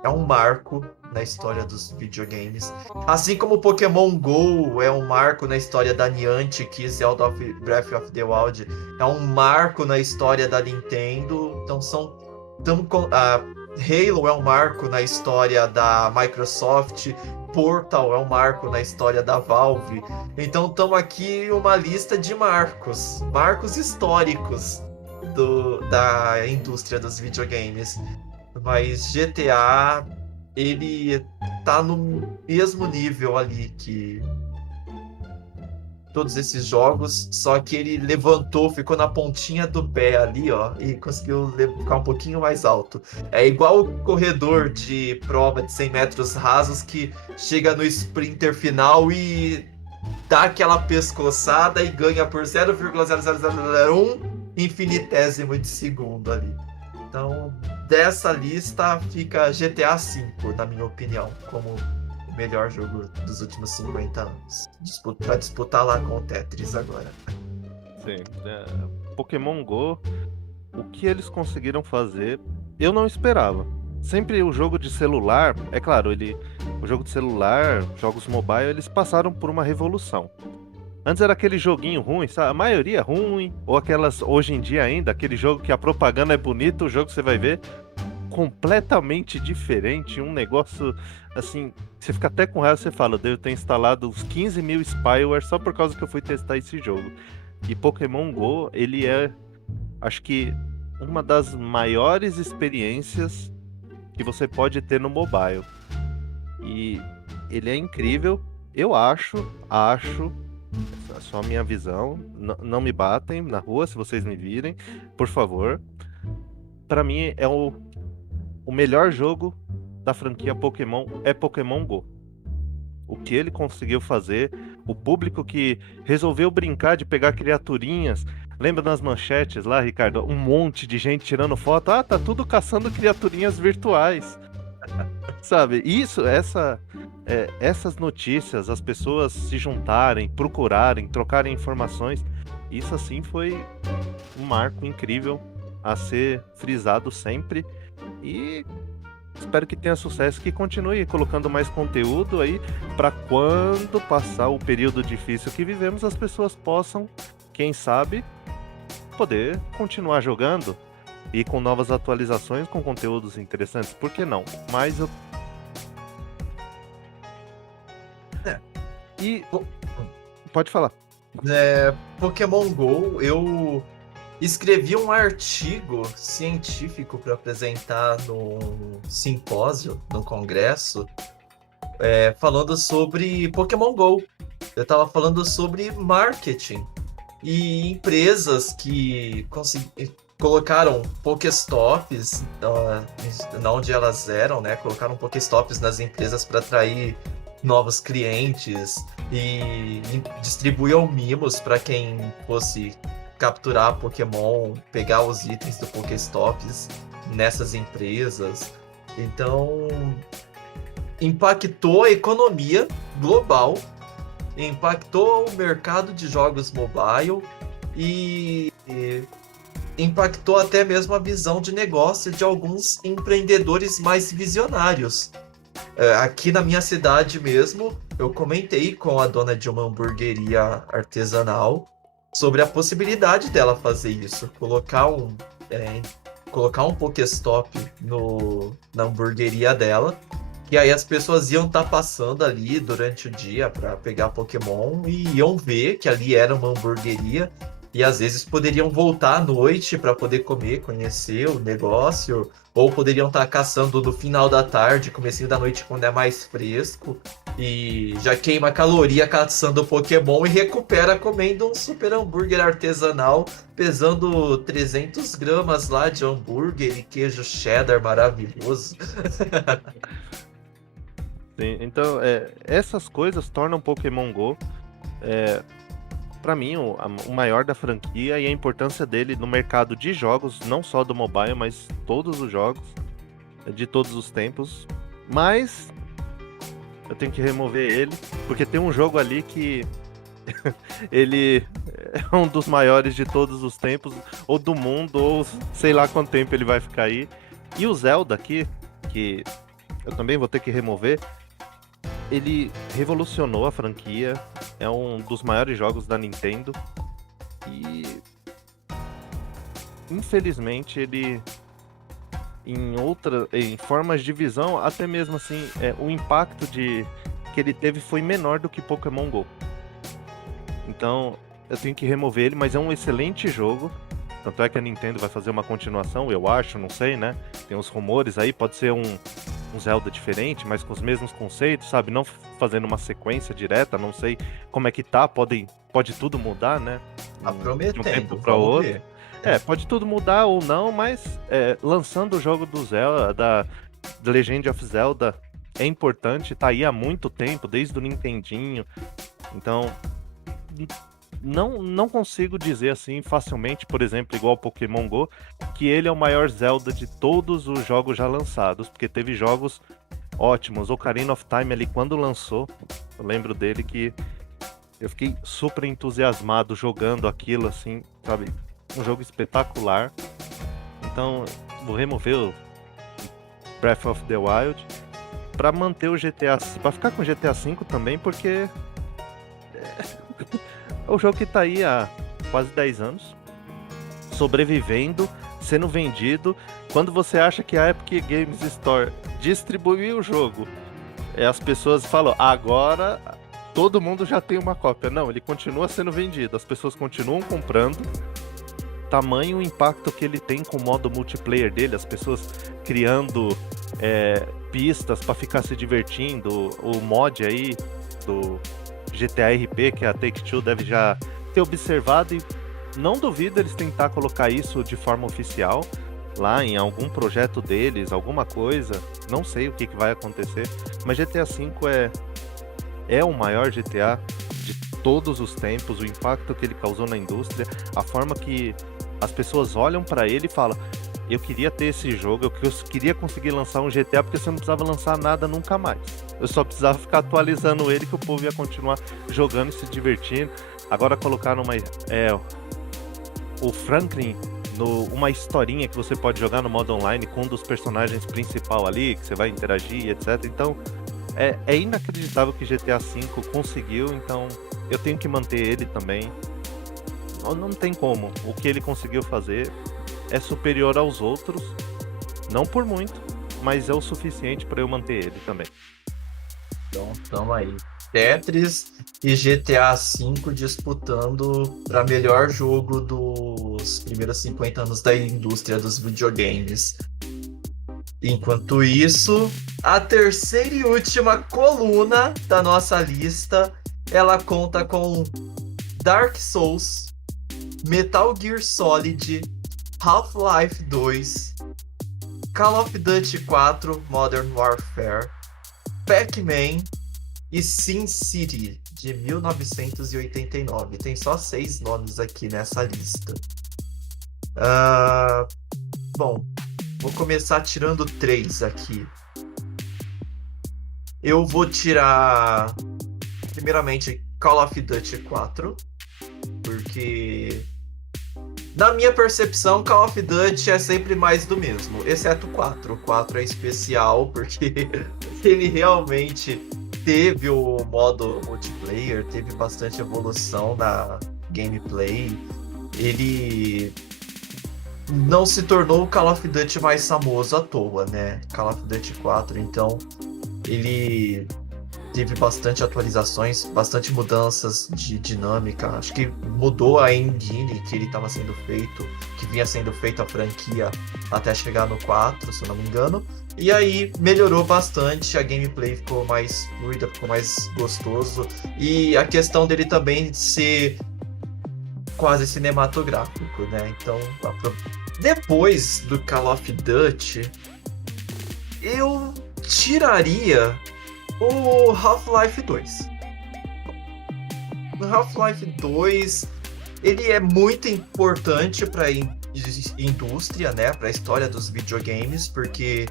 é um marco na história dos videogames. Assim como Pokémon GO é um marco na história da Niantic, Zelda Breath of the Wild é um marco na história da Nintendo. Então Halo é um marco na história da Microsoft, Portal é um marco na história da Valve. Então estamos aqui uma lista de marcos históricos da indústria dos videogames. Mas GTA, ele tá no mesmo nível ali que todos esses jogos, só que ele levantou, ficou na pontinha do pé ali, ó, e conseguiu ficar um pouquinho mais alto. É igual o corredor de prova de 100 metros rasos que chega no sprinter final e dá aquela pescoçada e ganha por 0,0001 infinitésimo de segundo ali. Então, dessa lista fica GTA V, na minha opinião, como o melhor jogo dos últimos 50 anos. Pra disputar lá com o Tetris agora. Sim. Pokémon GO, o que eles conseguiram fazer, eu não esperava. Sempre o jogo de celular, é claro, o jogo de celular, jogos mobile, eles passaram por uma revolução. Antes era aquele joguinho ruim, sabe? A maioria ruim, ou aquelas, hoje em dia ainda, aquele jogo que a propaganda é bonita, o jogo que você vai ver completamente diferente, um negócio assim, você fica até com raiva, você fala, eu devo ter instalado uns 15 mil spyware só por causa que eu fui testar esse jogo. E Pokémon GO, ele é, acho que, uma das maiores experiências que você pode ter no mobile. E ele é incrível, eu acho, é só a minha visão, não me batem na rua se vocês me virem, por favor. Pra mim é o melhor jogo da franquia Pokémon é Pokémon GO. O que ele conseguiu fazer, o público que resolveu brincar de pegar criaturinhas. Lembra nas manchetes lá, Ricardo? Um monte de gente tirando foto. Tá tudo caçando criaturinhas virtuais. Sabe? Isso, essas notícias, as pessoas se juntarem, procurarem, trocarem informações. Isso assim foi um marco incrível a ser frisado sempre. E espero que tenha sucesso, que continue colocando mais conteúdo aí para quando passar o período difícil que vivemos, as pessoas possam, quem sabe, poder continuar jogando e com novas atualizações, com conteúdos interessantes. Por que não? Mas eu... É. E pode falar. Pokémon Go, eu escrevi um artigo científico para apresentar num simpósio, no congresso, falando sobre Pokémon Go. Eu estava falando sobre marketing e empresas que colocaram Pokéstops na onde elas eram, né? Colocaram Pokéstops nas empresas para atrair novos clientes e distribuíam mimos para quem fosse capturar Pokémon, pegar os itens do Pokéstops nessas empresas. Então, impactou a economia global, impactou o mercado de jogos mobile e impactou até mesmo a visão de negócio de alguns empreendedores mais visionários. Aqui na minha cidade mesmo, eu comentei com a dona de uma hamburgueria artesanal sobre a possibilidade dela fazer isso, colocar um Pokéstop na hamburgueria dela, e aí as pessoas iam estar passando ali durante o dia para pegar Pokémon e iam ver que ali era uma hamburgueria, e às vezes poderiam voltar à noite para poder comer, conhecer o negócio, ou poderiam estar caçando no final da tarde, comecinho da noite, quando é mais fresco, e já queima caloria caçando Pokémon e recupera comendo um super hambúrguer artesanal, pesando 300 gramas lá de hambúrguer e queijo cheddar maravilhoso. Sim, então, essas coisas tornam Pokémon Go, para mim, o maior da franquia, e a importância dele no mercado de jogos, não só do mobile, mas todos os jogos, de todos os tempos. Mas eu tenho que remover ele, porque tem um jogo ali que ele é um dos maiores de todos os tempos, ou do mundo, ou sei lá quanto tempo ele vai ficar aí. E o Zelda aqui, que eu também vou ter que remover, ele revolucionou a franquia, é um dos maiores jogos da Nintendo e infelizmente ele em formas de visão, até mesmo assim, o impacto que ele teve foi menor do que Pokémon Go. Então eu tenho que remover ele, mas é um excelente jogo. Tanto é que a Nintendo vai fazer uma continuação, eu acho, não sei, né? Tem uns rumores aí, pode ser um Zelda diferente, mas com os mesmos conceitos, sabe? Não fazendo uma sequência direta, não sei como é que tá, pode tudo mudar, né? Prometendo, de um tempo para outro. Ver. Pode tudo mudar ou não, mas lançando o jogo do Zelda, da The Legend of Zelda, é importante, tá aí há muito tempo, desde o Nintendinho. Então, não consigo dizer assim facilmente, por exemplo, igual Pokémon Go, que ele é o maior Zelda de todos os jogos já lançados, porque teve jogos ótimos. Ocarina of Time ali, quando lançou, eu lembro dele que eu fiquei super entusiasmado jogando aquilo, assim, sabe? Um jogo espetacular. Então, vou remover o Breath of the Wild pra manter o GTA, pra ficar com o GTA V também, porque é o jogo que tá aí há quase 10 anos, sobrevivendo, sendo vendido. Quando você acha que a Epic Games Store distribuiu o jogo, as pessoas falam, agora todo mundo já tem uma cópia. Não, ele continua sendo vendido, as pessoas continuam comprando. Tamanho o impacto que ele tem com o modo multiplayer dele, as pessoas criando pistas para ficar se divertindo, o mod aí do GTA RP, que a Take-Two deve já ter observado, e não duvido eles tentar colocar isso de forma oficial lá em algum projeto deles, alguma coisa, não sei o que vai acontecer, mas GTA V é o maior GTA de todos os tempos, o impacto que ele causou na indústria, a forma que as pessoas olham para ele e falam, eu queria ter esse jogo, eu queria conseguir lançar um GTA, porque você não precisava lançar nada nunca mais. Eu só precisava ficar atualizando ele, que o povo ia continuar jogando e se divertindo. Agora colocaram o Franklin uma historinha que você pode jogar no modo online com um dos personagens principal ali, que você vai interagir, etc. Então, é inacreditável que GTA V conseguiu, então eu tenho que manter ele também. Não tem como. O que ele conseguiu fazer é superior aos outros, não por muito, mas é o suficiente para eu manter ele também. Então, tamo aí. Tetris e GTA V disputando para melhor jogo dos primeiros 50 anos da indústria dos videogames. Enquanto isso, a terceira e última coluna da nossa lista, ela conta com Dark Souls, Metal Gear Solid, Half-Life 2, Call of Duty 4 Modern Warfare, Pac-Man e SimCity, de 1989. Tem só 6 nomes aqui nessa lista. Bom, vou começar tirando 3 aqui. Eu vou tirar, primeiramente, Call of Duty 4, porque, na minha percepção, Call of Duty é sempre mais do mesmo, exceto o 4. O 4 é especial porque ele realmente teve o modo multiplayer, teve bastante evolução na gameplay. Ele não se tornou o Call of Duty mais famoso à toa, né? Call of Duty 4, então, ele teve bastante atualizações, bastante mudanças de dinâmica. Acho que mudou a engine que ele estava sendo feito, que vinha sendo feita a franquia até chegar no 4, se eu não me engano. E aí melhorou bastante, a gameplay ficou mais fluida, ficou mais gostoso. E a questão dele também ser quase cinematográfico, né? Então, depois do Call of Duty, eu tiraria o Half-Life 2. O Half-Life 2, ele é muito importante para a indústria, né? Para a história dos videogames, porque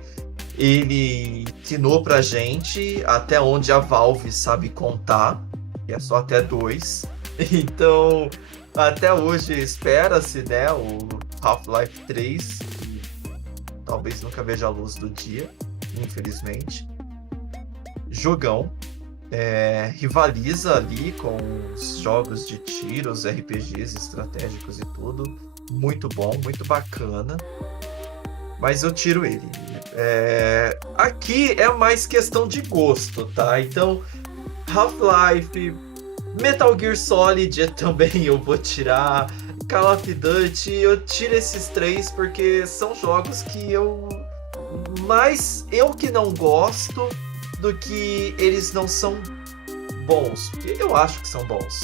ele ensinou pra gente até onde a Valve sabe contar, que é só até 2. Então, até hoje espera-se, né, o Half-Life 3, que talvez nunca veja a luz do dia, infelizmente. Jogão, rivaliza ali com os jogos de tiros, RPGs estratégicos e tudo. Muito bom, muito bacana. Mas eu tiro ele. Aqui é mais questão de gosto, tá? Então, Half-Life, Metal Gear Solid também eu vou tirar. Call of Duty, eu tiro esses 3 porque são jogos que mais eu que não gosto do que eles não são bons. Porque eu acho que são bons.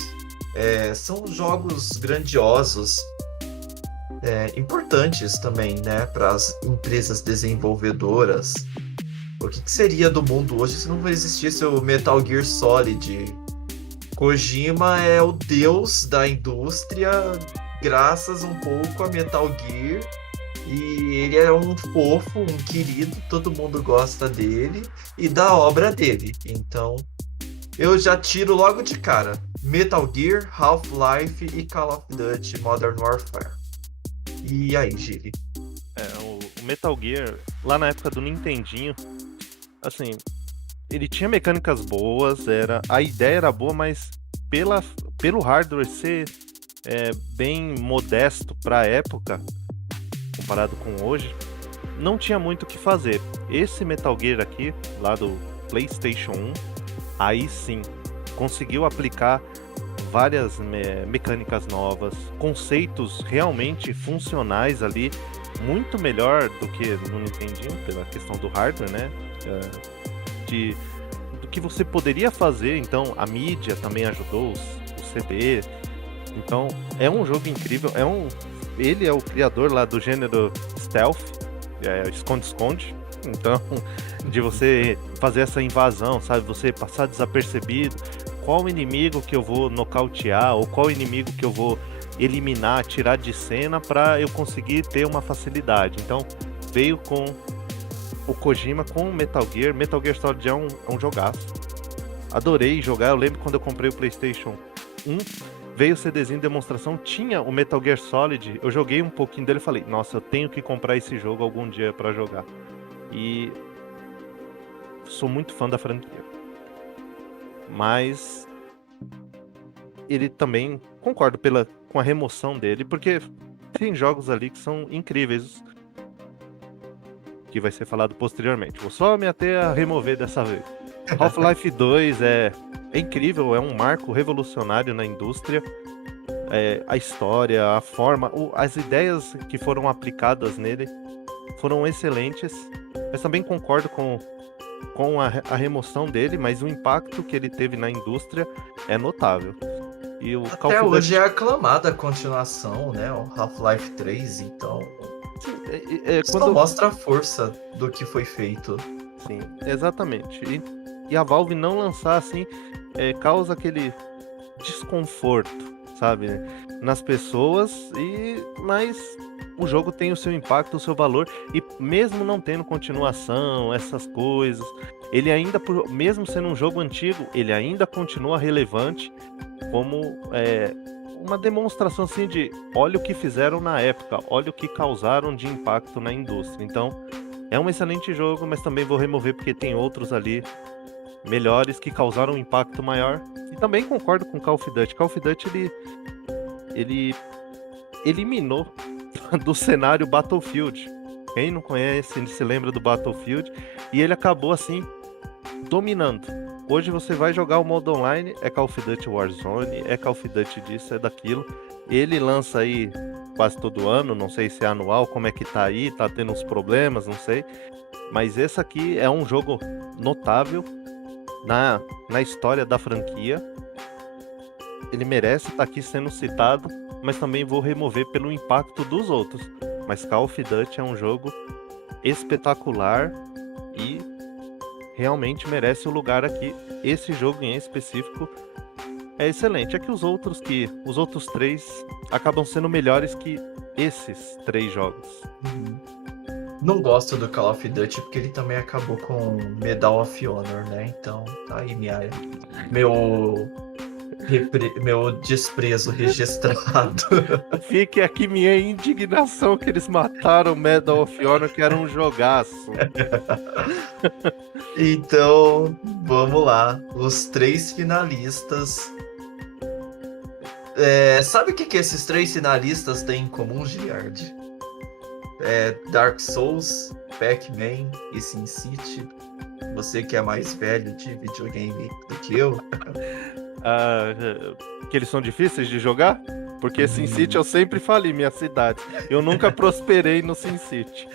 São jogos grandiosos. Importantes também, né, para as empresas desenvolvedoras. O que seria do mundo hoje se não existisse o Metal Gear Solid? Kojima é o deus da indústria, graças um pouco a Metal Gear, e ele é um fofo, um querido, todo mundo gosta dele e da obra dele. Então, eu já tiro logo de cara Metal Gear, Half-Life e Call of Duty Modern Warfare. E aí, Gili? O Metal Gear, lá na época do Nintendinho, assim, ele tinha mecânicas boas, a ideia era boa, mas pelo hardware ser bem modesto pra época, comparado com hoje, não tinha muito o que fazer. Esse Metal Gear aqui, lá do PlayStation 1, aí sim, conseguiu aplicar várias mecânicas novas, conceitos realmente funcionais ali, muito melhor do que no Nintendinho, pela questão do hardware, né? Do que você poderia fazer. Então a mídia também ajudou, o CD. Então é um jogo incrível, ele é o criador lá do gênero stealth, esconde-esconde. Então, de você fazer essa invasão, sabe? Você passar desapercebido, qual inimigo que eu vou nocautear, ou qual inimigo que eu vou eliminar, tirar de cena para eu conseguir ter uma facilidade. Então, veio com o Kojima com o Metal Gear. Metal Gear Solid é um jogaço. Adorei jogar, eu lembro quando eu comprei o PlayStation 1, veio o CDzinho de demonstração, tinha o Metal Gear Solid, eu joguei um pouquinho dele e falei, nossa, eu tenho que comprar esse jogo algum dia pra jogar. E sou muito fã da franquia. Mas ele também, concordo com a remoção dele, porque tem jogos ali que são incríveis, que vai ser falado posteriormente. Vou só me ater a remover dessa vez. Half-Life 2 é incrível, é um marco revolucionário na indústria. A história, a forma, as ideias que foram aplicadas nele foram excelentes, mas também concordo com a remoção dele, mas o impacto que ele teve na indústria é notável. E o Até hoje é aclamada a continuação, né? O Half-Life 3, então só mostra a força do que foi feito. Sim, exatamente. E a Valve não lançar assim causa aquele desconforto, sabe, nas pessoas, mas o jogo tem o seu impacto, o seu valor, e mesmo não tendo continuação, essas coisas, ele ainda, mesmo sendo um jogo antigo, ele ainda continua relevante como uma demonstração assim de olha o que fizeram na época, olha o que causaram de impacto na indústria. Então, é um excelente jogo, mas também vou remover porque tem outros ali melhores que causaram um impacto maior. E também concordo com Call of Duty. Call of Duty ele eliminou do cenário Battlefield. Quem não conhece, ele se lembra do Battlefield, e ele acabou assim dominando. Hoje você vai jogar o modo online, é Call of Duty Warzone, é Call of Duty disso, é daquilo. Ele lança aí quase todo ano, não sei se é anual, como é que tá aí, tá tendo uns problemas, não sei. Mas esse aqui é um jogo notável na história da franquia. Ele merece estar aqui sendo citado, mas também vou remover pelo impacto dos outros. Mas Call of Duty é um jogo espetacular e realmente merece o lugar aqui. Esse jogo em específico é excelente. É que os outros 3 acabam sendo melhores que esses 3 jogos. Não gosto do Call of Duty porque ele também acabou com Medal of Honor, né? Então, tá aí meu desprezo registrado. Fique aqui minha indignação que eles mataram Medal of Honor, que era um jogaço. Então, vamos lá. Os 3 finalistas. Sabe o que esses 3 finalistas têm em comum, Giliard? Dark Souls, Pac-Man e SimCity. Você que é mais velho de videogame do que eu. Que eles são difíceis de jogar? Porque SimCity eu sempre fali minha cidade. Eu nunca prosperei no SimCity.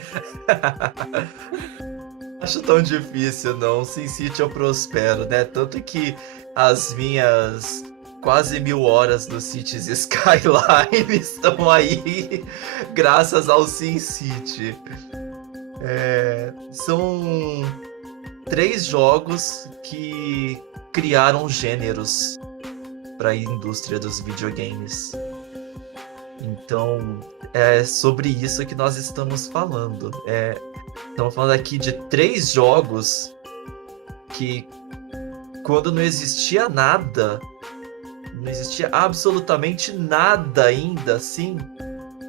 Acho tão difícil, não. SimCity eu prospero, né? Tanto que as minhas quase 1000 horas do Cities Skyline estão aí graças ao SimCity. São 3 jogos que criaram gêneros para a indústria dos videogames. Então, é sobre isso que nós estamos falando. Estamos falando aqui de 3 jogos que, quando não existia nada, não existia absolutamente nada ainda, assim,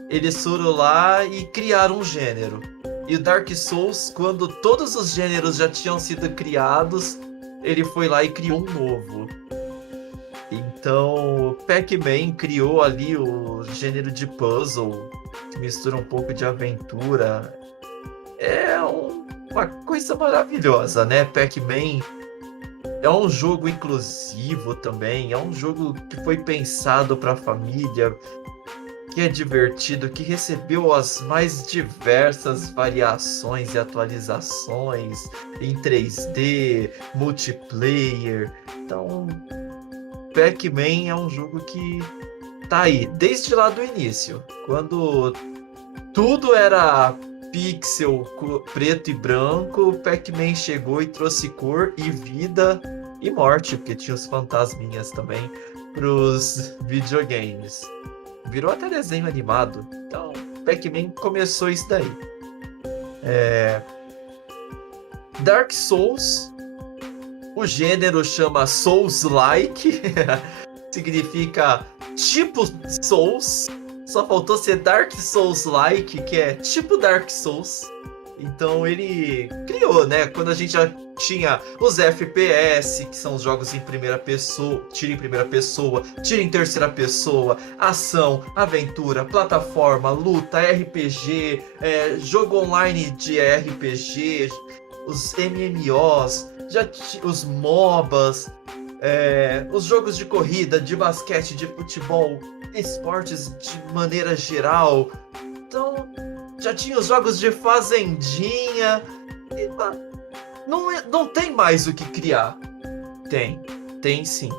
eles foram lá e criaram um gênero. E o Dark Souls, quando todos os gêneros já tinham sido criados, ele foi lá e criou um novo. Então, Pac-Man criou ali o gênero de puzzle, que mistura um pouco de aventura. É uma coisa maravilhosa, né? Pac-Man é um jogo inclusivo também, é um jogo que foi pensado para a família, que é divertido, que recebeu as mais diversas variações e atualizações em 3D, multiplayer. Então, Pac-Man é um jogo que tá aí desde lá do início, quando tudo era pixel preto e branco. Pac-Man chegou e trouxe cor e vida e morte, porque tinha os fantasminhas também pros videogames. Virou até desenho animado. Então, Pac-Man começou isso daí. Dark Souls, o gênero chama Souls-like, significa tipo Souls, só faltou ser Dark Souls-like, que é tipo Dark Souls. Então ele criou, né? Quando a gente já tinha os FPS, que são os jogos em primeira pessoa, tira em primeira pessoa, tira em terceira pessoa, ação, aventura, plataforma, luta, RPG, jogo online de RPG, os MMOs, os MOBAs, os jogos de corrida, de basquete, de futebol, esportes de maneira geral. Então já tinha os jogos de fazendinha. E, não tem mais o que criar. Tem sim.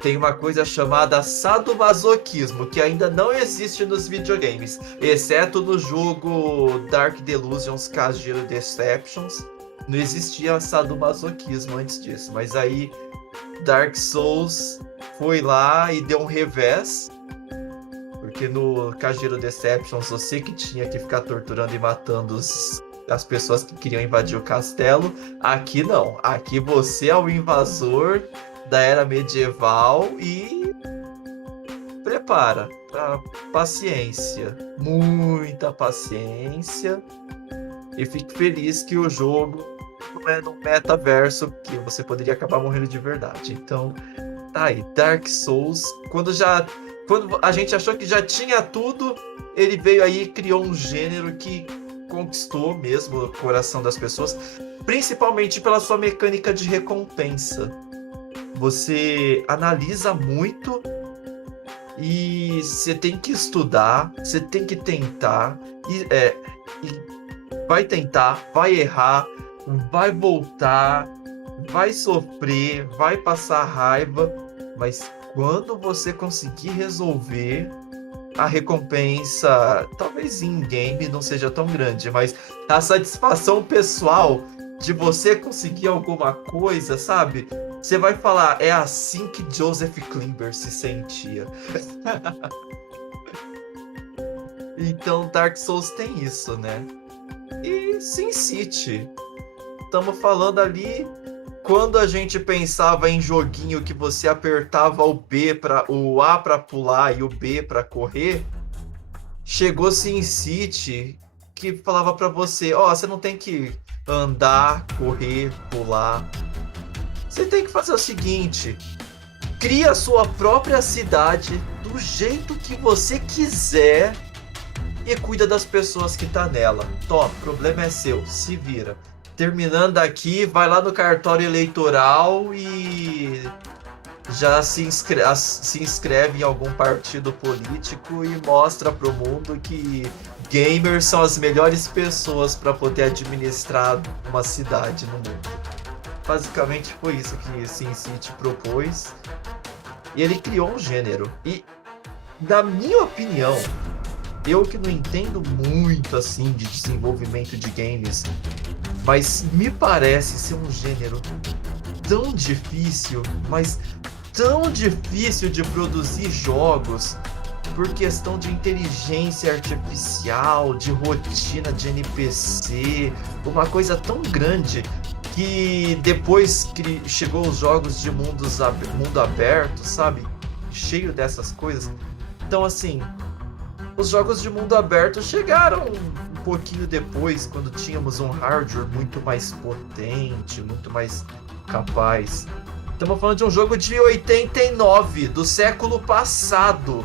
Tem uma coisa chamada sadomasoquismo, que ainda não existe nos videogames, exceto no jogo Dark Delusions Kajiro Deceptions. Não existia sadomasoquismo antes disso, mas aí Dark Souls foi lá e deu um revés. Porque no Kajiro Deceptions você que tinha que ficar torturando e matando as pessoas que queriam invadir o castelo. Aqui não. Aqui você é o invasor da era medieval e prepara pra paciência. Muita paciência. E fique feliz que o jogo não é no metaverso, que você poderia acabar morrendo de verdade. Então, tá aí. Dark Souls. Quando a gente achou que já tinha tudo, ele veio aí e criou um gênero que conquistou mesmo o coração das pessoas, principalmente pela sua mecânica de recompensa. Você analisa muito e você tem que estudar, você tem que tentar, e vai tentar, vai errar, vai voltar, vai sofrer, vai passar raiva, mas quando você conseguir resolver, a recompensa, talvez in-game não seja tão grande, mas a satisfação pessoal de você conseguir alguma coisa, sabe? Você vai falar, é assim que Joseph Klimber se sentia. Então Dark Souls tem isso, né? E SimCity. Estamos falando ali... Quando a gente pensava em joguinho que você apertava o A para pular e o B para correr, chegou SimCity que falava para você, você não tem que andar, correr, pular. Você tem que fazer o seguinte, cria a sua própria cidade do jeito que você quiser e cuida das pessoas que tá nela. O problema é seu, se vira. Terminando aqui, vai lá no cartório eleitoral e já se inscreve em algum partido político e mostra pro mundo que gamers são as melhores pessoas para poder administrar uma cidade no mundo. Basicamente foi isso que SimCity propôs. E ele criou um gênero. E, na minha opinião, eu que não entendo muito assim de desenvolvimento de games, mas me parece ser um gênero tão difícil, mas tão difícil de produzir jogos por questão de inteligência artificial, de rotina de NPC, uma coisa tão grande que depois que chegou os jogos de mundo aberto, sabe? Cheio dessas coisas. Então, assim, os jogos de mundo aberto chegaram um pouquinho depois, quando tínhamos um hardware muito mais potente, muito mais capaz. Estamos falando de um jogo de 89, do século passado,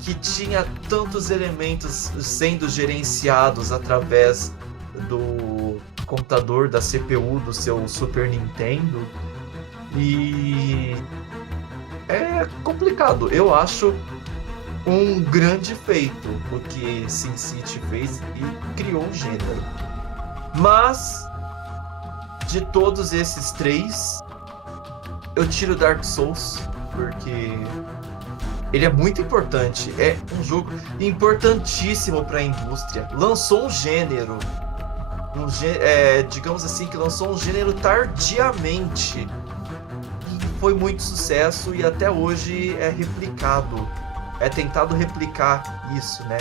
que tinha tantos elementos sendo gerenciados através do computador, da CPU do seu Super Nintendo. E é complicado. Eu acho um grande feito o que SimCity fez e criou um gênero. Mas de todos esses três, eu tiro Dark Souls porque ele é muito importante. É um jogo importantíssimo para a indústria. Lançou um gênero, digamos assim, que lançou um gênero tardiamente. E foi muito sucesso e até hoje é replicado. É tentado replicar isso, né?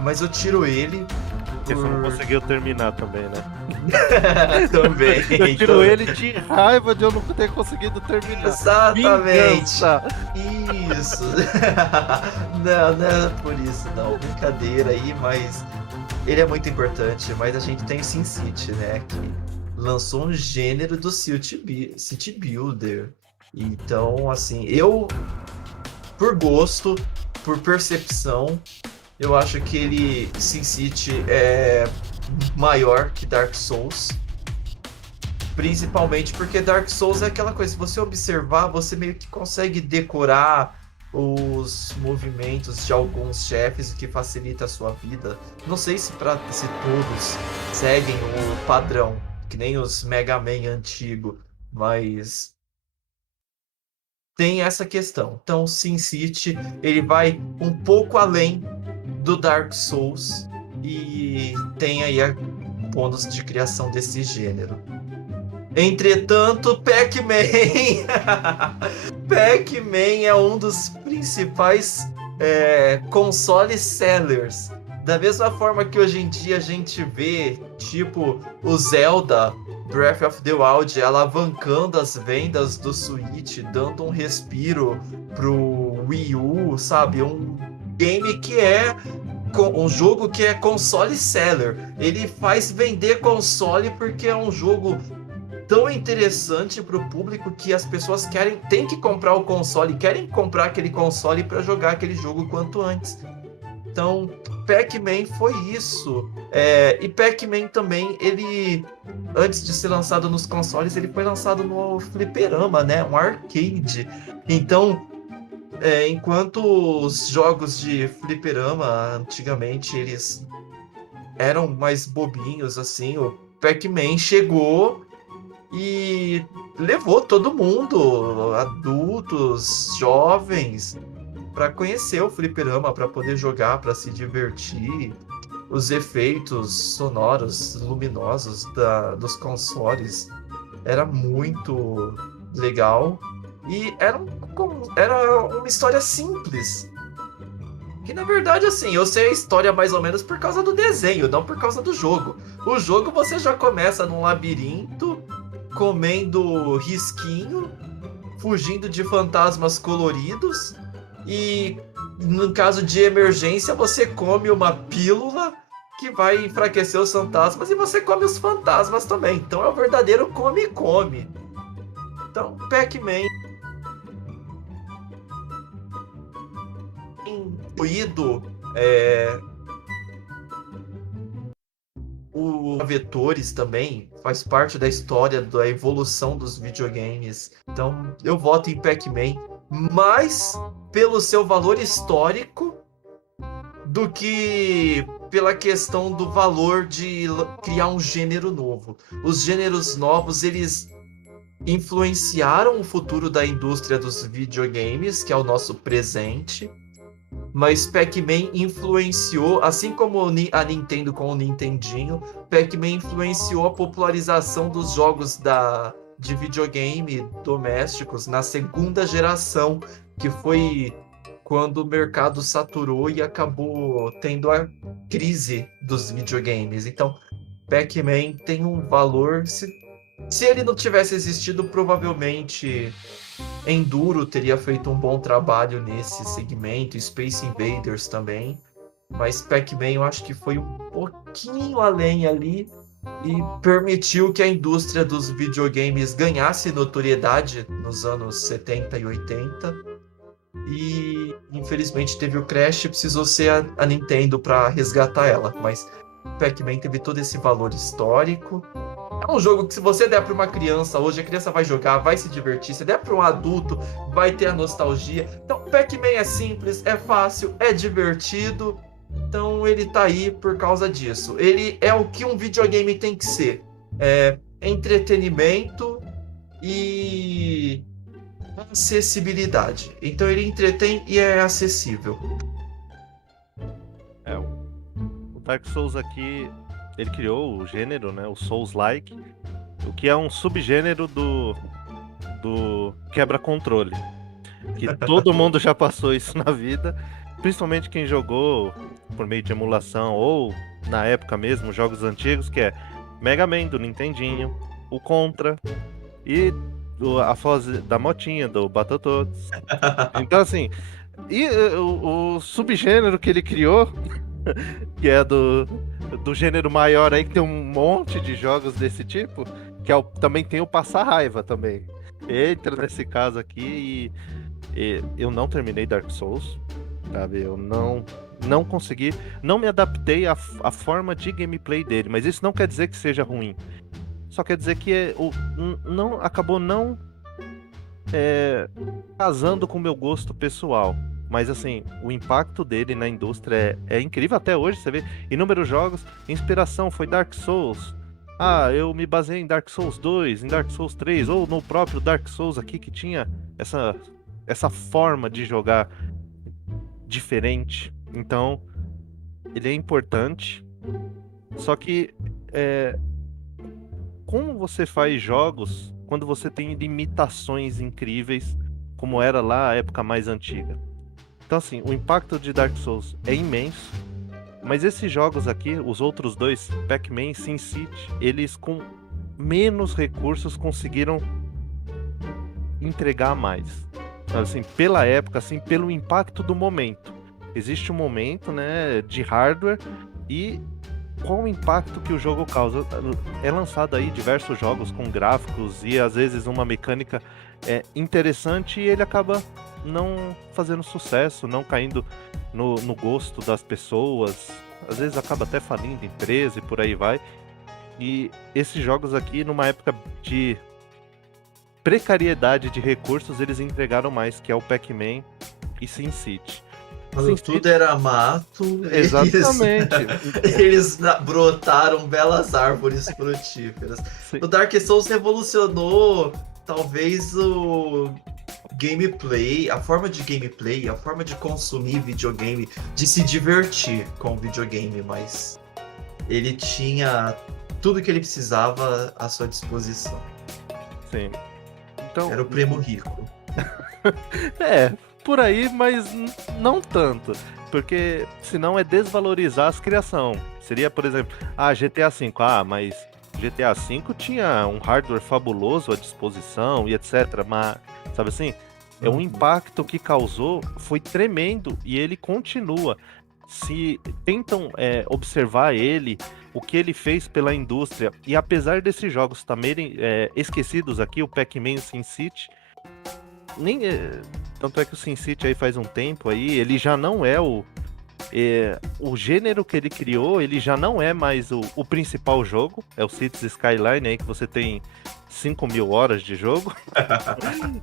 Mas eu tiro ele Porque você não por... conseguiu terminar também, né? Também. Eu tiro ele de raiva de eu não ter conseguido terminar. Exatamente. Vingança. Isso. Não, não é por isso, não. Brincadeira aí, mas ele é muito importante. Mas a gente tem o SimCity, né? Que lançou um gênero do City Builder. Então, assim, eu, por gosto, por percepção, eu acho que SimCity é maior que Dark Souls. Principalmente porque Dark Souls é aquela coisa, se você observar, você meio que consegue decorar os movimentos de alguns chefes, o que facilita a sua vida. Não sei se todos seguem o padrão, que nem os Mega Man antigo, mas tem essa questão. Então, SimCity, ele vai um pouco além do Dark Souls e tem aí a bônus de criação desse gênero. Entretanto, Pac-Man Pac-Man é um dos principais console sellers. Da mesma forma que hoje em dia a gente vê, tipo, o Zelda Breath of the Wild alavancando as vendas do Switch, dando um respiro pro Wii U, sabe? Um game que é um jogo que é console seller. Ele faz vender console porque é um jogo tão interessante para o público que as pessoas têm que comprar o console, querem comprar aquele console para jogar aquele jogo quanto antes. Então, Pac-Man foi isso. E Pac-Man também, ele, antes de ser lançado nos consoles, ele foi lançado no fliperama, né? Um arcade. Então, enquanto os jogos de fliperama, antigamente, eles eram mais bobinhos, assim, o Pac-Man chegou e levou todo mundo, adultos, jovens, para conhecer o fliperama, para poder jogar, para se divertir. Os efeitos sonoros, luminosos dos consoles era muito legal e era uma história simples. Que na verdade, assim, eu sei a história mais ou menos por causa do desenho, não por causa do jogo. O jogo você já começa num labirinto, comendo risquinho, fugindo de fantasmas coloridos e, no caso de emergência, você come uma pílula que vai enfraquecer os fantasmas e você come os fantasmas também. Então é o verdadeiro come-come. Então, Pac-Man, incluído o vetores também, faz parte da história da evolução dos videogames. Então, eu voto em Pac-Man mais pelo seu valor histórico do que pela questão do valor de criar um gênero novo. Os gêneros novos, eles influenciaram o futuro da indústria dos videogames, que é o nosso presente. Mas Pac-Man influenciou, assim como a Nintendo com o Nintendinho, Pac-Man influenciou a popularização dos jogos de videogame domésticos na segunda geração, que foi quando o mercado saturou e acabou tendo a crise dos videogames. Então, Pac-Man tem um valor. Se ele não tivesse existido, provavelmente Enduro teria feito um bom trabalho nesse segmento, Space Invaders também, mas Pac-Man eu acho que foi um pouquinho além ali e permitiu que a indústria dos videogames ganhasse notoriedade nos anos 70 e 80 e infelizmente teve o crash e precisou ser a Nintendo para resgatar ela, mas Pac-Man teve todo esse valor histórico. É um jogo que se você der para uma criança hoje, a criança vai jogar, vai se divertir. Se der para um adulto, vai ter a nostalgia. Então, Pac-Man é simples, é fácil, é divertido. Então, ele tá aí por causa disso. Ele é o que um videogame tem que ser. Entretenimento e acessibilidade. Então, ele entretém e é acessível. O Dark Souls aqui, ele criou o gênero, né, o Souls-like, o que é um subgênero do quebra-controle. Que todo mundo já passou isso na vida. principalmente quem jogou por meio de emulação ou na época mesmo, jogos antigos, que é Mega Man do Nintendinho, o Contra e a fase da motinha do Battletoads. Então assim, e o subgênero que ele criou, que é do gênero maior aí, que tem um monte de jogos desse tipo, que também tem o Passar Raiva também. Entra nesse caso aqui e eu não terminei Dark Souls, sabe? Eu não consegui, não me adaptei à forma de gameplay dele, mas isso não quer dizer que seja ruim. Só quer dizer que acabou não casando com o meu gosto pessoal. Mas assim, o impacto dele na indústria é incrível até hoje. Você vê inúmeros jogos. Inspiração foi Dark Souls. Ah, eu me baseei em Dark Souls 2, em Dark Souls 3, ou no próprio Dark Souls aqui que tinha essa forma de jogar diferente. Então, ele é importante. Só que como você faz jogos quando você tem limitações incríveis, como era lá a época mais antiga? Então assim, o impacto de Dark Souls é imenso, mas esses jogos aqui, os outros dois, Pac-Man e SimCity, eles com menos recursos conseguiram entregar mais. Assim, pela época, assim, pelo impacto do momento. Existe um momento, né, de hardware e qual o impacto que o jogo causa. É lançado aí diversos jogos com gráficos e às vezes uma mecânica interessante e ele acaba não fazendo sucesso, não caindo no gosto das pessoas. Às vezes acaba até falindo empresa e por aí vai. E esses jogos aqui, numa época de precariedade de recursos, eles entregaram mais, que é o Pac-Man e SimCity. Quando tudo era mato, exatamente. Eles brotaram belas árvores frutíferas. Sim. O Dark Souls revolucionou talvez o gameplay, a forma de gameplay, a forma de consumir videogame, de se divertir com videogame, mas ele tinha tudo que ele precisava à sua disposição. Sim. Então, era o primo rico. Por aí, mas não tanto. Porque senão é desvalorizar as criações. Seria, por exemplo, GTA V. Mas GTA V tinha um hardware fabuloso à disposição e etc. Mas, sabe assim? Um impacto que causou foi tremendo e ele continua. Se tentam observar ele, o que ele fez pela indústria, e apesar desses jogos também esquecidos aqui, o Pac-Man e o SimCity, tanto é que o SimCity aí faz um tempo aí, ele já não é o gênero que ele criou, ele já não é mais o principal jogo, é o Cities Skyline aí que você tem 5.000 horas de jogo.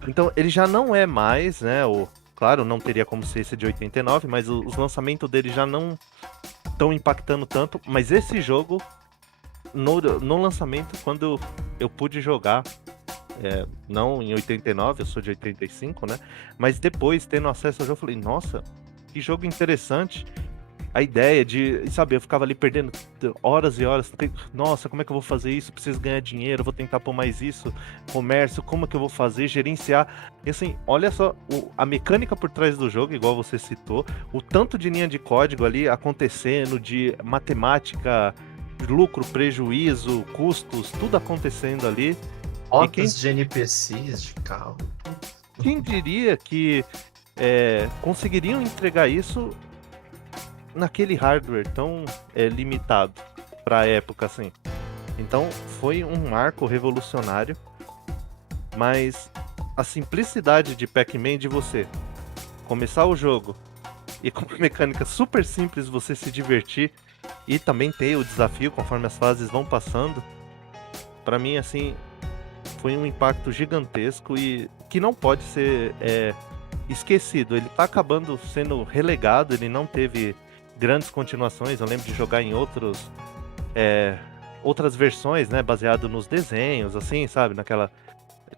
Então ele já não é mais, né, claro, não teria como ser esse de 89, mas os lançamentos dele já não estão impactando tanto, mas esse jogo, no lançamento, quando eu pude jogar, não em 89, eu sou de 85, né? Mas depois, tendo acesso ao jogo, eu falei, nossa, que jogo interessante. A ideia de, sabe, eu ficava ali perdendo horas e horas. Nossa, como é que eu vou fazer isso? Preciso ganhar dinheiro, vou tentar pôr mais isso. Comércio, como é que eu vou fazer? Gerenciar. E assim, olha só, a mecânica por trás do jogo, igual você citou, o tanto de linha de código ali acontecendo, de matemática, lucro, prejuízo, custos, tudo acontecendo ali. Rotas de NPCs, de carro. Quem diria que conseguiriam entregar isso naquele hardware tão limitado para a época, assim. Então foi um marco revolucionário, mas a simplicidade de Pac-Man, de você começar o jogo e com uma mecânica super simples você se divertir e também ter o desafio conforme as fases vão passando, para mim, assim, foi um impacto gigantesco e que não pode ser esquecido. Ele tá acabando sendo relegado, ele não teve grandes continuações. Eu lembro de jogar em outras versões, né, baseado nos desenhos, assim, sabe,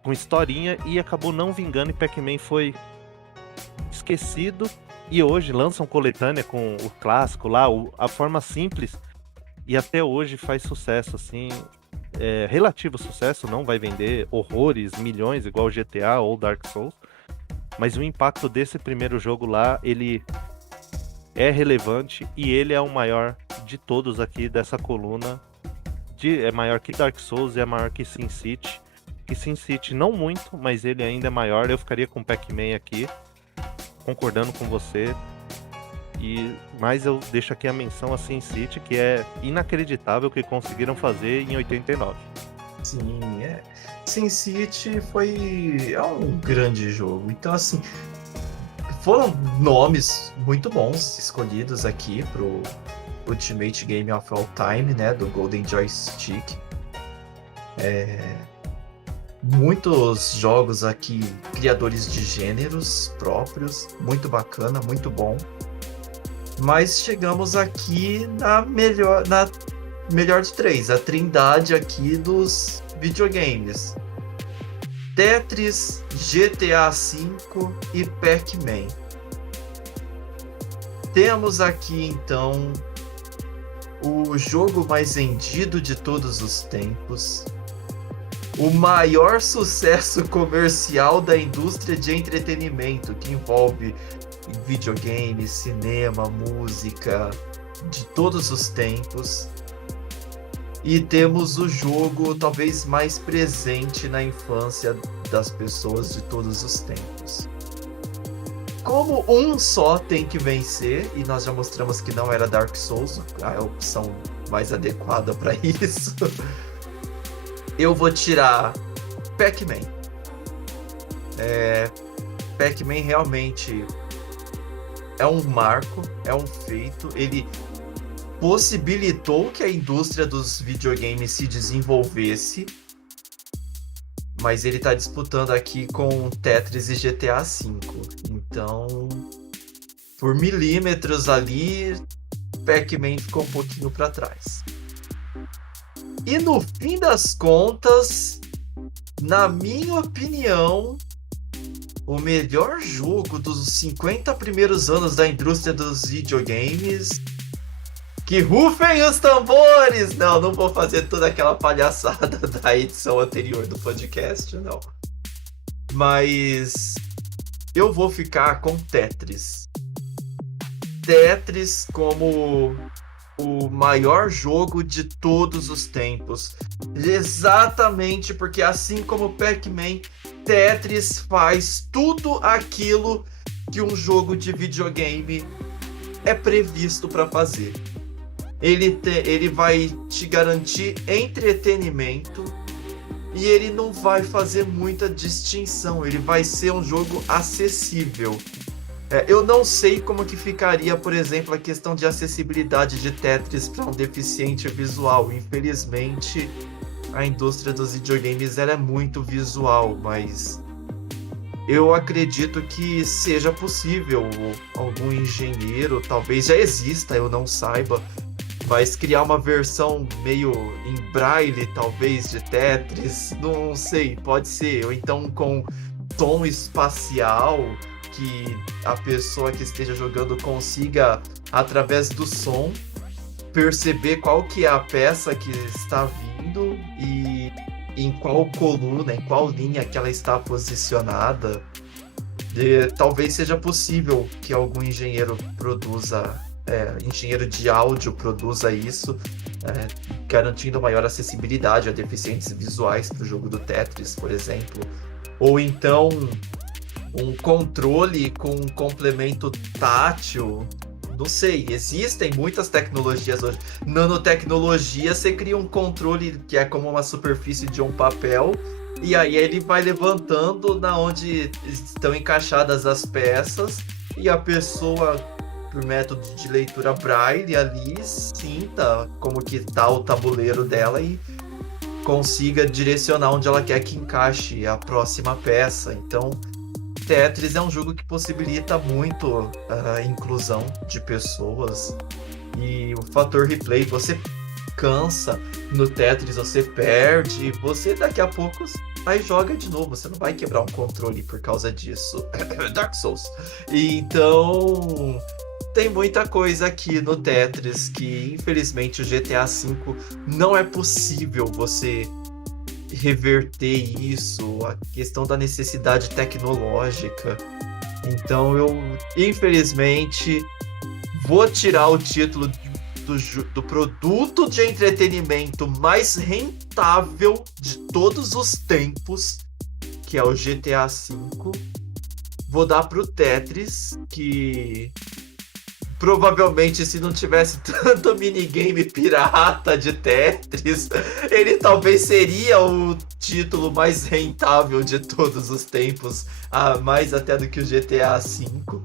com historinha, e acabou não vingando, e Pac-Man foi esquecido, e hoje lançam coletânea com o clássico lá, a forma simples, e até hoje faz sucesso, assim, relativo sucesso, não vai vender horrores, milhões, igual GTA ou Dark Souls, mas o impacto desse primeiro jogo lá, ele é relevante e ele é o maior de todos aqui dessa coluna. É maior que Dark Souls e é maior que SimCity. Que SimCity não muito, mas ele ainda é maior. Eu ficaria com Pac-Man aqui, concordando com você. Mas eu deixo aqui a menção a SimCity, que é inacreditável o que conseguiram fazer em 89. Sim, SimCity é um grande jogo. Então, assim, foram nomes muito bons escolhidos aqui pro Ultimate Game of All Time, né, do Golden Joystick. Muitos jogos aqui, criadores de gêneros próprios, muito bacana, muito bom. Mas chegamos aqui na melhor de três, a trindade aqui dos videogames: Tetris, GTA V e Pac-Man. Temos aqui então o jogo mais vendido de todos os tempos, o maior sucesso comercial da indústria de entretenimento, que envolve videogame, cinema, música, de todos os tempos. E temos o jogo talvez mais presente na infância das pessoas de todos os tempos. Como um só tem que vencer, e nós já mostramos que não era Dark Souls a opção mais adequada para isso, eu vou tirar Pac-Man. Pac-Man realmente é um marco, é um feito. Ele possibilitou que a indústria dos videogames se desenvolvesse, mas ele está disputando aqui com Tetris e GTA V. Então, por milímetros ali, Pac-Man ficou um pouquinho para trás. E no fim das contas, na minha opinião, o melhor jogo dos 50 primeiros anos da indústria dos videogames... Que rufem os tambores! Não vou fazer toda aquela palhaçada da edição anterior do podcast, não. Mas eu vou ficar com Tetris. Tetris como o maior jogo de todos os tempos. Exatamente porque, assim como Pac-Man, Tetris faz tudo aquilo que um jogo de videogame é previsto para fazer. Ele vai te garantir entretenimento e ele não vai fazer muita distinção. Ele vai ser um jogo acessível. Eu não sei como que ficaria, por exemplo, a questão de acessibilidade de Tetris para um deficiente visual. Infelizmente, a indústria dos videogames é muito visual, mas eu acredito que seja possível algum engenheiro, talvez já exista, eu não saiba, mas criar uma versão meio em braille, talvez, de Tetris, não sei, pode ser. Ou então com tom espacial, que a pessoa que esteja jogando consiga, através do som, perceber qual que é a peça que está vindo e em qual coluna, em qual linha que ela está posicionada. Talvez seja possível que algum engenheiro engenheiro de áudio produza isso, garantindo maior acessibilidade a deficientes visuais para o jogo do Tetris, por exemplo. Ou então um controle com um complemento tátil. Não sei, existem muitas tecnologias hoje. Nanotecnologia, você cria um controle que é como uma superfície de um papel, e aí ele vai levantando na onde estão encaixadas as peças, e a pessoa, por método de leitura braille ali, sinta como que tá o tabuleiro dela e consiga direcionar onde ela quer que encaixe a próxima peça. Então, Tetris é um jogo que possibilita muito a inclusão de pessoas, e o fator replay, você cansa no Tetris, você perde, você daqui a pouco aí joga de novo, você não vai quebrar um controle por causa disso. Dark Souls. E então tem muita coisa aqui no Tetris que, infelizmente, o GTA V não é possível você reverter isso, a questão da necessidade tecnológica. Então eu, infelizmente, vou tirar o título do produto de entretenimento mais rentável de todos os tempos, que é o GTA V. Vou dar pro Tetris, que provavelmente se não tivesse tanto minigame pirata de Tetris, ele talvez seria o título mais rentável de todos os tempos, mais até do que o GTA V.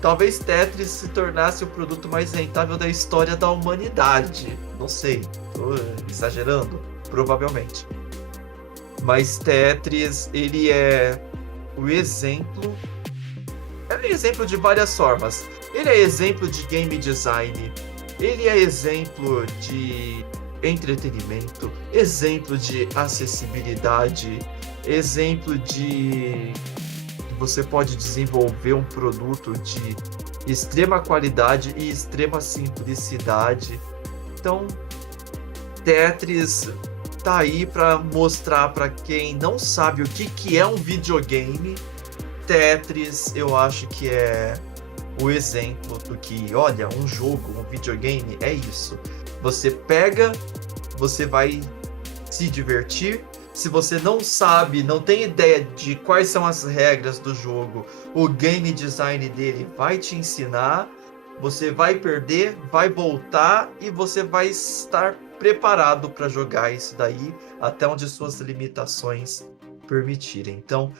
Talvez Tetris se tornasse o produto mais rentável da história da humanidade. Não sei, tô exagerando, provavelmente. Mas Tetris, ele é o exemplo. É um exemplo de várias formas. Ele é exemplo de game design. Ele é exemplo de entretenimento. Exemplo de acessibilidade. Exemplo de você pode desenvolver um produto de extrema qualidade e extrema simplicidade. Então, Tetris tá aí para mostrar para quem não sabe o que é um videogame. Tetris, eu acho que é o exemplo do que, olha, um jogo, um videogame é isso. Você pega, você vai se divertir. Se você não sabe, não tem ideia de quais são as regras do jogo, o game design dele vai te ensinar. Você vai perder, vai voltar e você vai estar preparado para jogar isso daí até onde suas limitações permitirem. Então,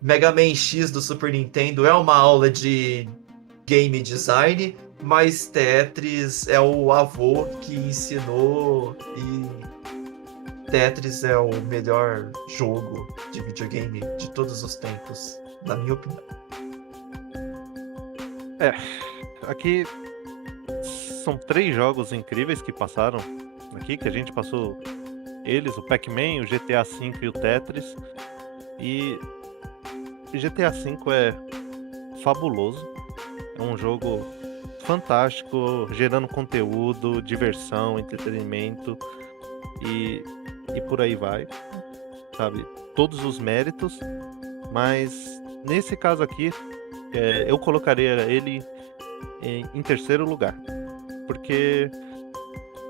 Mega Man X do Super Nintendo é uma aula de game design, mas Tetris é o avô que ensinou e Tetris é o melhor jogo de videogame de todos os tempos, na minha opinião. Aqui são 3 jogos incríveis que passaram aqui, que a gente passou eles, o Pac-Man, o GTA V e o Tetris. E o GTA V é fabuloso, é um jogo fantástico, gerando conteúdo, diversão, entretenimento e por aí vai, sabe? Todos os méritos, mas nesse caso aqui, eu colocaria ele em terceiro lugar, porque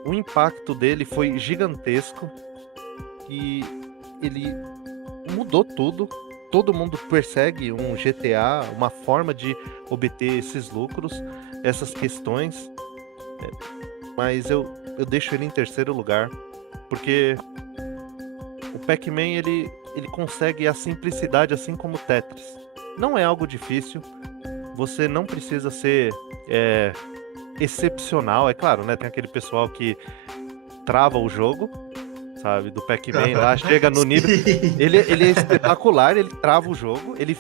o impacto dele foi gigantesco e ele mudou tudo. Todo mundo persegue um GTA, uma forma de obter esses lucros, essas questões, mas eu deixo ele em terceiro lugar, porque o Pac-Man ele consegue a simplicidade assim como o Tetris. Não é algo difícil, você não precisa ser excepcional, é claro, né? Tem aquele pessoal que trava o jogo, sabe, do Pac-Man lá, chega no nível... Ele é espetacular, ele trava o jogo, ele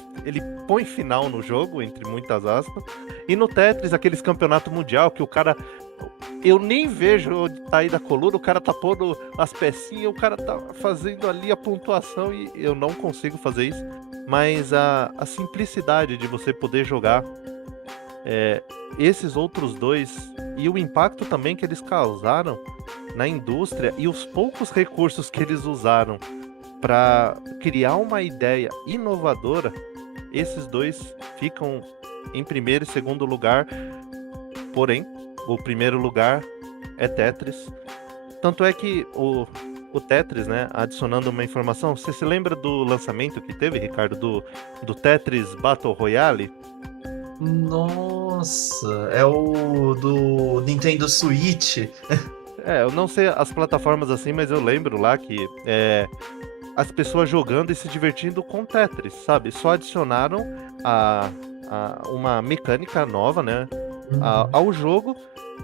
põe final no jogo, entre muitas aspas, e no Tetris, aqueles campeonato mundial que o cara... Eu nem vejo onde tá aí da coluna, o cara tá pondo as pecinhas, o cara tá fazendo ali a pontuação e eu não consigo fazer isso. Mas a simplicidade de você poder jogar esses outros dois e o impacto também que eles causaram na indústria e os poucos recursos que eles usaram para criar uma ideia inovadora, esses dois ficam em primeiro e segundo lugar. Porém, o primeiro lugar é Tetris. Tanto é que o Tetris, né, adicionando uma informação, você se lembra do lançamento que teve, Ricardo, do Tetris Battle Royale? Nossa, é o do Nintendo Switch. Eu não sei as plataformas assim, mas eu lembro lá que as pessoas jogando e se divertindo com Tetris, sabe? Só adicionaram uma mecânica nova, né, ao jogo,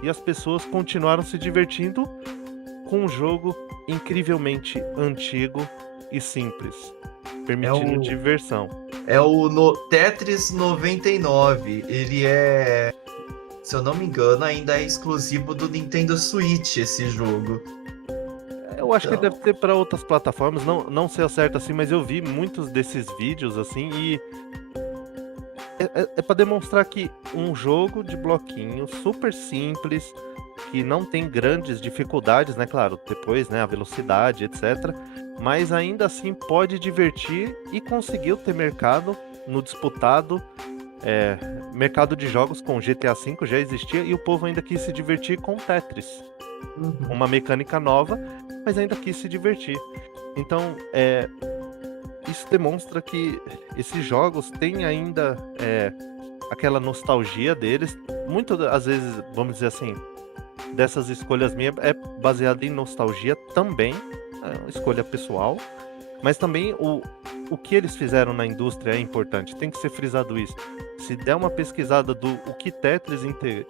e as pessoas continuaram se divertindo com um jogo incrivelmente antigo e simples, permitindo diversão. É o Tetris 99. Ele é, se eu não me engano, ainda é exclusivo do Nintendo Switch esse jogo. Eu acho que deve ter para outras plataformas, não sei ao certo assim, mas eu vi muitos desses vídeos assim e é para demonstrar que um jogo de bloquinho super simples, que não tem grandes dificuldades, né? Claro, depois, né, a velocidade, etc. Mas ainda assim pode divertir e conseguiu ter mercado no disputado mercado de jogos com GTA V já existia e o povo ainda quis se divertir com Tetris. Uma mecânica nova, mas ainda quis se divertir. Então, isso demonstra que esses jogos têm ainda aquela nostalgia deles. Muitas às vezes, vamos dizer assim, dessas escolhas minhas é baseada em nostalgia também, é uma escolha pessoal, mas também o que eles fizeram na indústria é importante, tem que ser frisado isso. Se der uma pesquisada do o que Tetris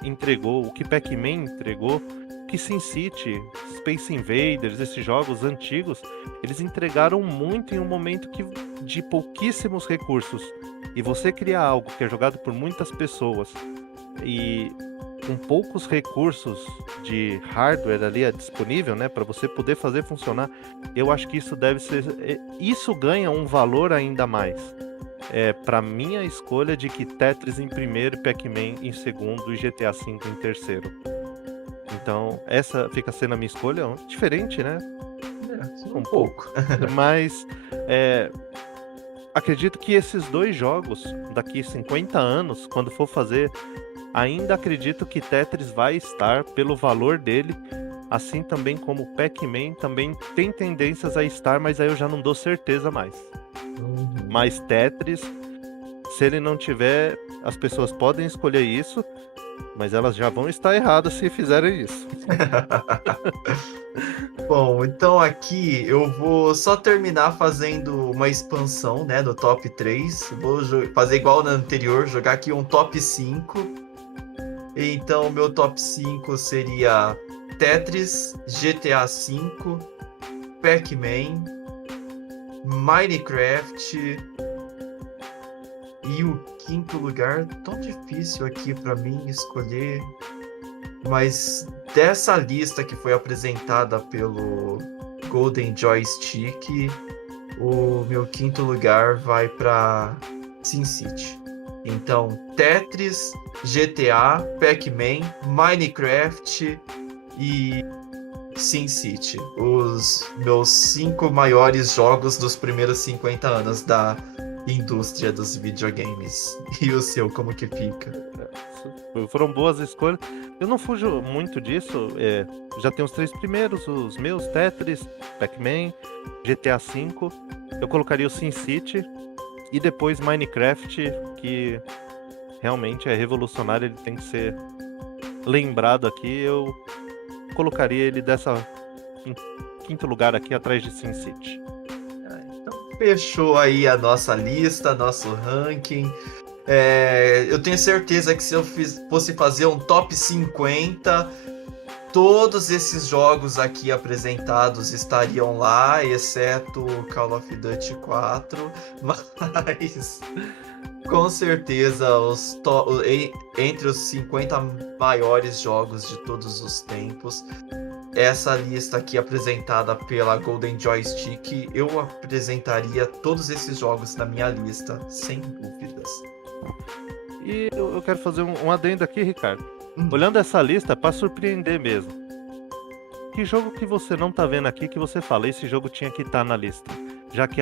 entregou, o que Pac-Man entregou, o que SimCity, Space Invaders, esses jogos antigos, eles entregaram muito em um momento de pouquíssimos recursos. E você criar algo que é jogado por muitas pessoas e com poucos recursos de hardware ali disponível, né, para você poder fazer funcionar, eu acho que isso ganha um valor ainda mais. Para minha escolha de que Tetris em primeiro, Pac-Man em segundo e GTA V em terceiro. Então, essa fica sendo a minha escolha, diferente, né? Um pouco. Mas acredito que esses dois jogos, daqui 50 anos, quando for fazer, ainda acredito que Tetris vai estar pelo valor dele, assim também como Pac-Man também tem tendências a estar, mas aí eu já não dou certeza mais. Mas Tetris, se ele não tiver, as pessoas podem escolher isso, mas elas já vão estar erradas se fizerem isso. Bom, então aqui eu vou só terminar fazendo uma expansão, né, do top 3. Vou fazer igual na anterior, jogar aqui um top 5. Então, meu top 5 seria Tetris, GTA V, Pac-Man, Minecraft e o quinto lugar, tão difícil aqui para mim escolher, mas dessa lista que foi apresentada pelo Golden Joystick, o meu quinto lugar vai para SimCity. Então, Tetris, GTA, Pac-Man, Minecraft e SimCity. Os meus 5 maiores jogos dos primeiros 50 anos da indústria dos videogames. E o seu, como que fica? Foram boas escolhas. Eu não fujo muito disso. Já tem os 3 primeiros, os meus, Tetris, Pac-Man, GTA V. Eu colocaria o SimCity. E depois Minecraft, que realmente é revolucionário, ele tem que ser lembrado aqui. Eu colocaria ele em quinto lugar aqui, atrás de SimCity. Então fechou aí a nossa lista, nosso ranking. Eu tenho certeza que se eu fosse fazer um top 50, todos esses jogos aqui apresentados estariam lá, exceto Call of Duty 4, mas com certeza entre os 50 maiores jogos de todos os tempos, essa lista aqui apresentada pela Golden Joystick, eu apresentaria todos esses jogos na minha lista, sem dúvidas. E eu quero fazer um adendo aqui, Ricardo. Olhando essa lista, para surpreender mesmo. Que jogo que você não tá vendo aqui que você fala, esse jogo tinha que estar na lista? Já que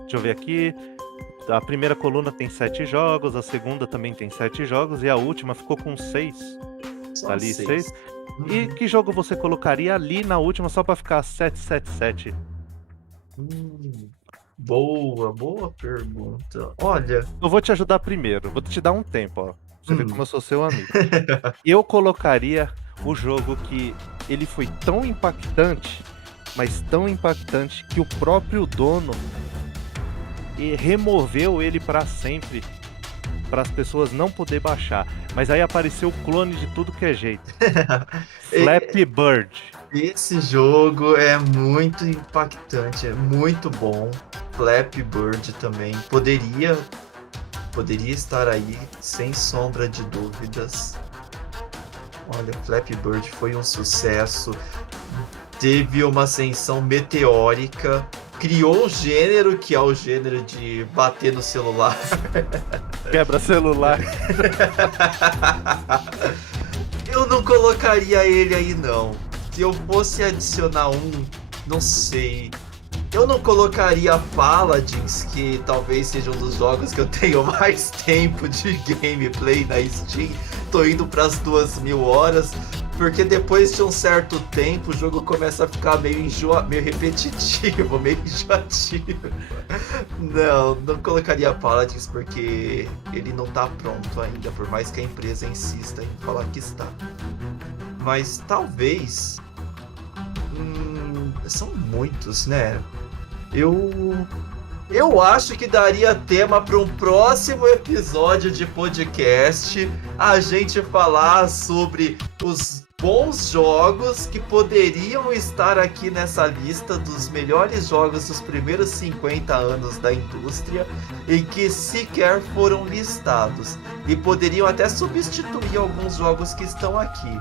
deixa eu ver aqui, a primeira coluna tem 7 jogos, a segunda também tem 7 jogos e a última ficou com 6. Tá ali 6. E que jogo você colocaria ali na última só pra ficar 777? Boa pergunta. Olha, eu vou te ajudar primeiro, vou te dar um tempo, ó. Você vê como eu sou seu amigo. Eu colocaria o jogo que ele foi tão impactante, mas tão impactante, que o próprio dono removeu ele para sempre, para as pessoas não poder baixar. Mas aí apareceu o clone de tudo que é jeito. Flappy Bird. Esse jogo é muito impactante, é muito bom. Flappy Bird também poderia estar aí, sem sombra de dúvidas. Olha, Flappy Bird foi um sucesso, teve uma ascensão meteórica, criou um gênero que é o gênero de bater no celular. Quebra celular. Eu não colocaria ele aí, não. Se eu fosse adicionar não sei. Eu não colocaria Paladins, que talvez seja um dos jogos que eu tenho mais tempo de gameplay na Steam. Tô indo pras 2.000 horas, porque depois de um certo tempo o jogo começa a ficar meio repetitivo, meio enjoativo. Não colocaria Paladins porque ele não tá pronto ainda, por mais que a empresa insista em falar que está. Mas talvez... são muitos, né? Eu acho que daria tema para um próximo episódio de podcast a gente falar sobre os bons jogos que poderiam estar aqui nessa lista dos melhores jogos dos primeiros 50 anos da indústria e que sequer foram listados e poderiam até substituir alguns jogos que estão aqui.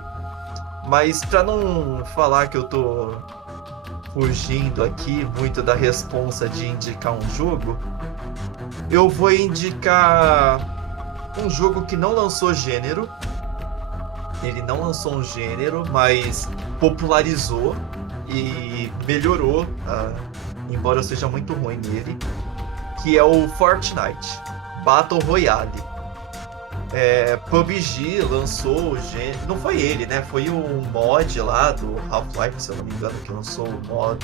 Mas para não falar que eu tô fugindo aqui muito da responsa de indicar um jogo, eu vou indicar um jogo que não lançou gênero. Ele não lançou um gênero, mas popularizou e melhorou, embora eu seja muito ruim nele, que é o Fortnite Battle Royale. PUBG lançou o gênero, não foi ele, né? Foi o mod lá do Half-Life, se eu não me engano, que lançou o mod,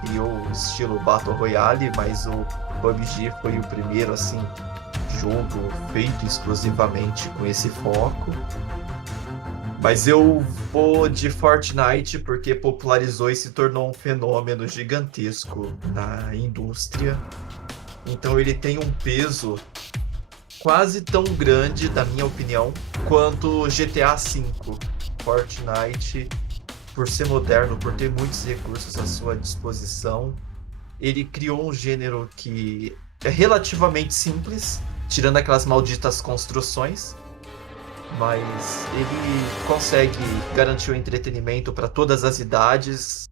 criou o estilo Battle Royale, mas o PUBG foi o primeiro, assim, jogo feito exclusivamente com esse foco. Mas eu vou de Fortnite porque popularizou e se tornou um fenômeno gigantesco na indústria. Então ele tem um peso quase tão grande, na minha opinião, quanto GTA V. Fortnite, por ser moderno, por ter muitos recursos à sua disposição, ele criou um gênero que é relativamente simples, tirando aquelas malditas construções, mas ele consegue garantir o entretenimento para todas as idades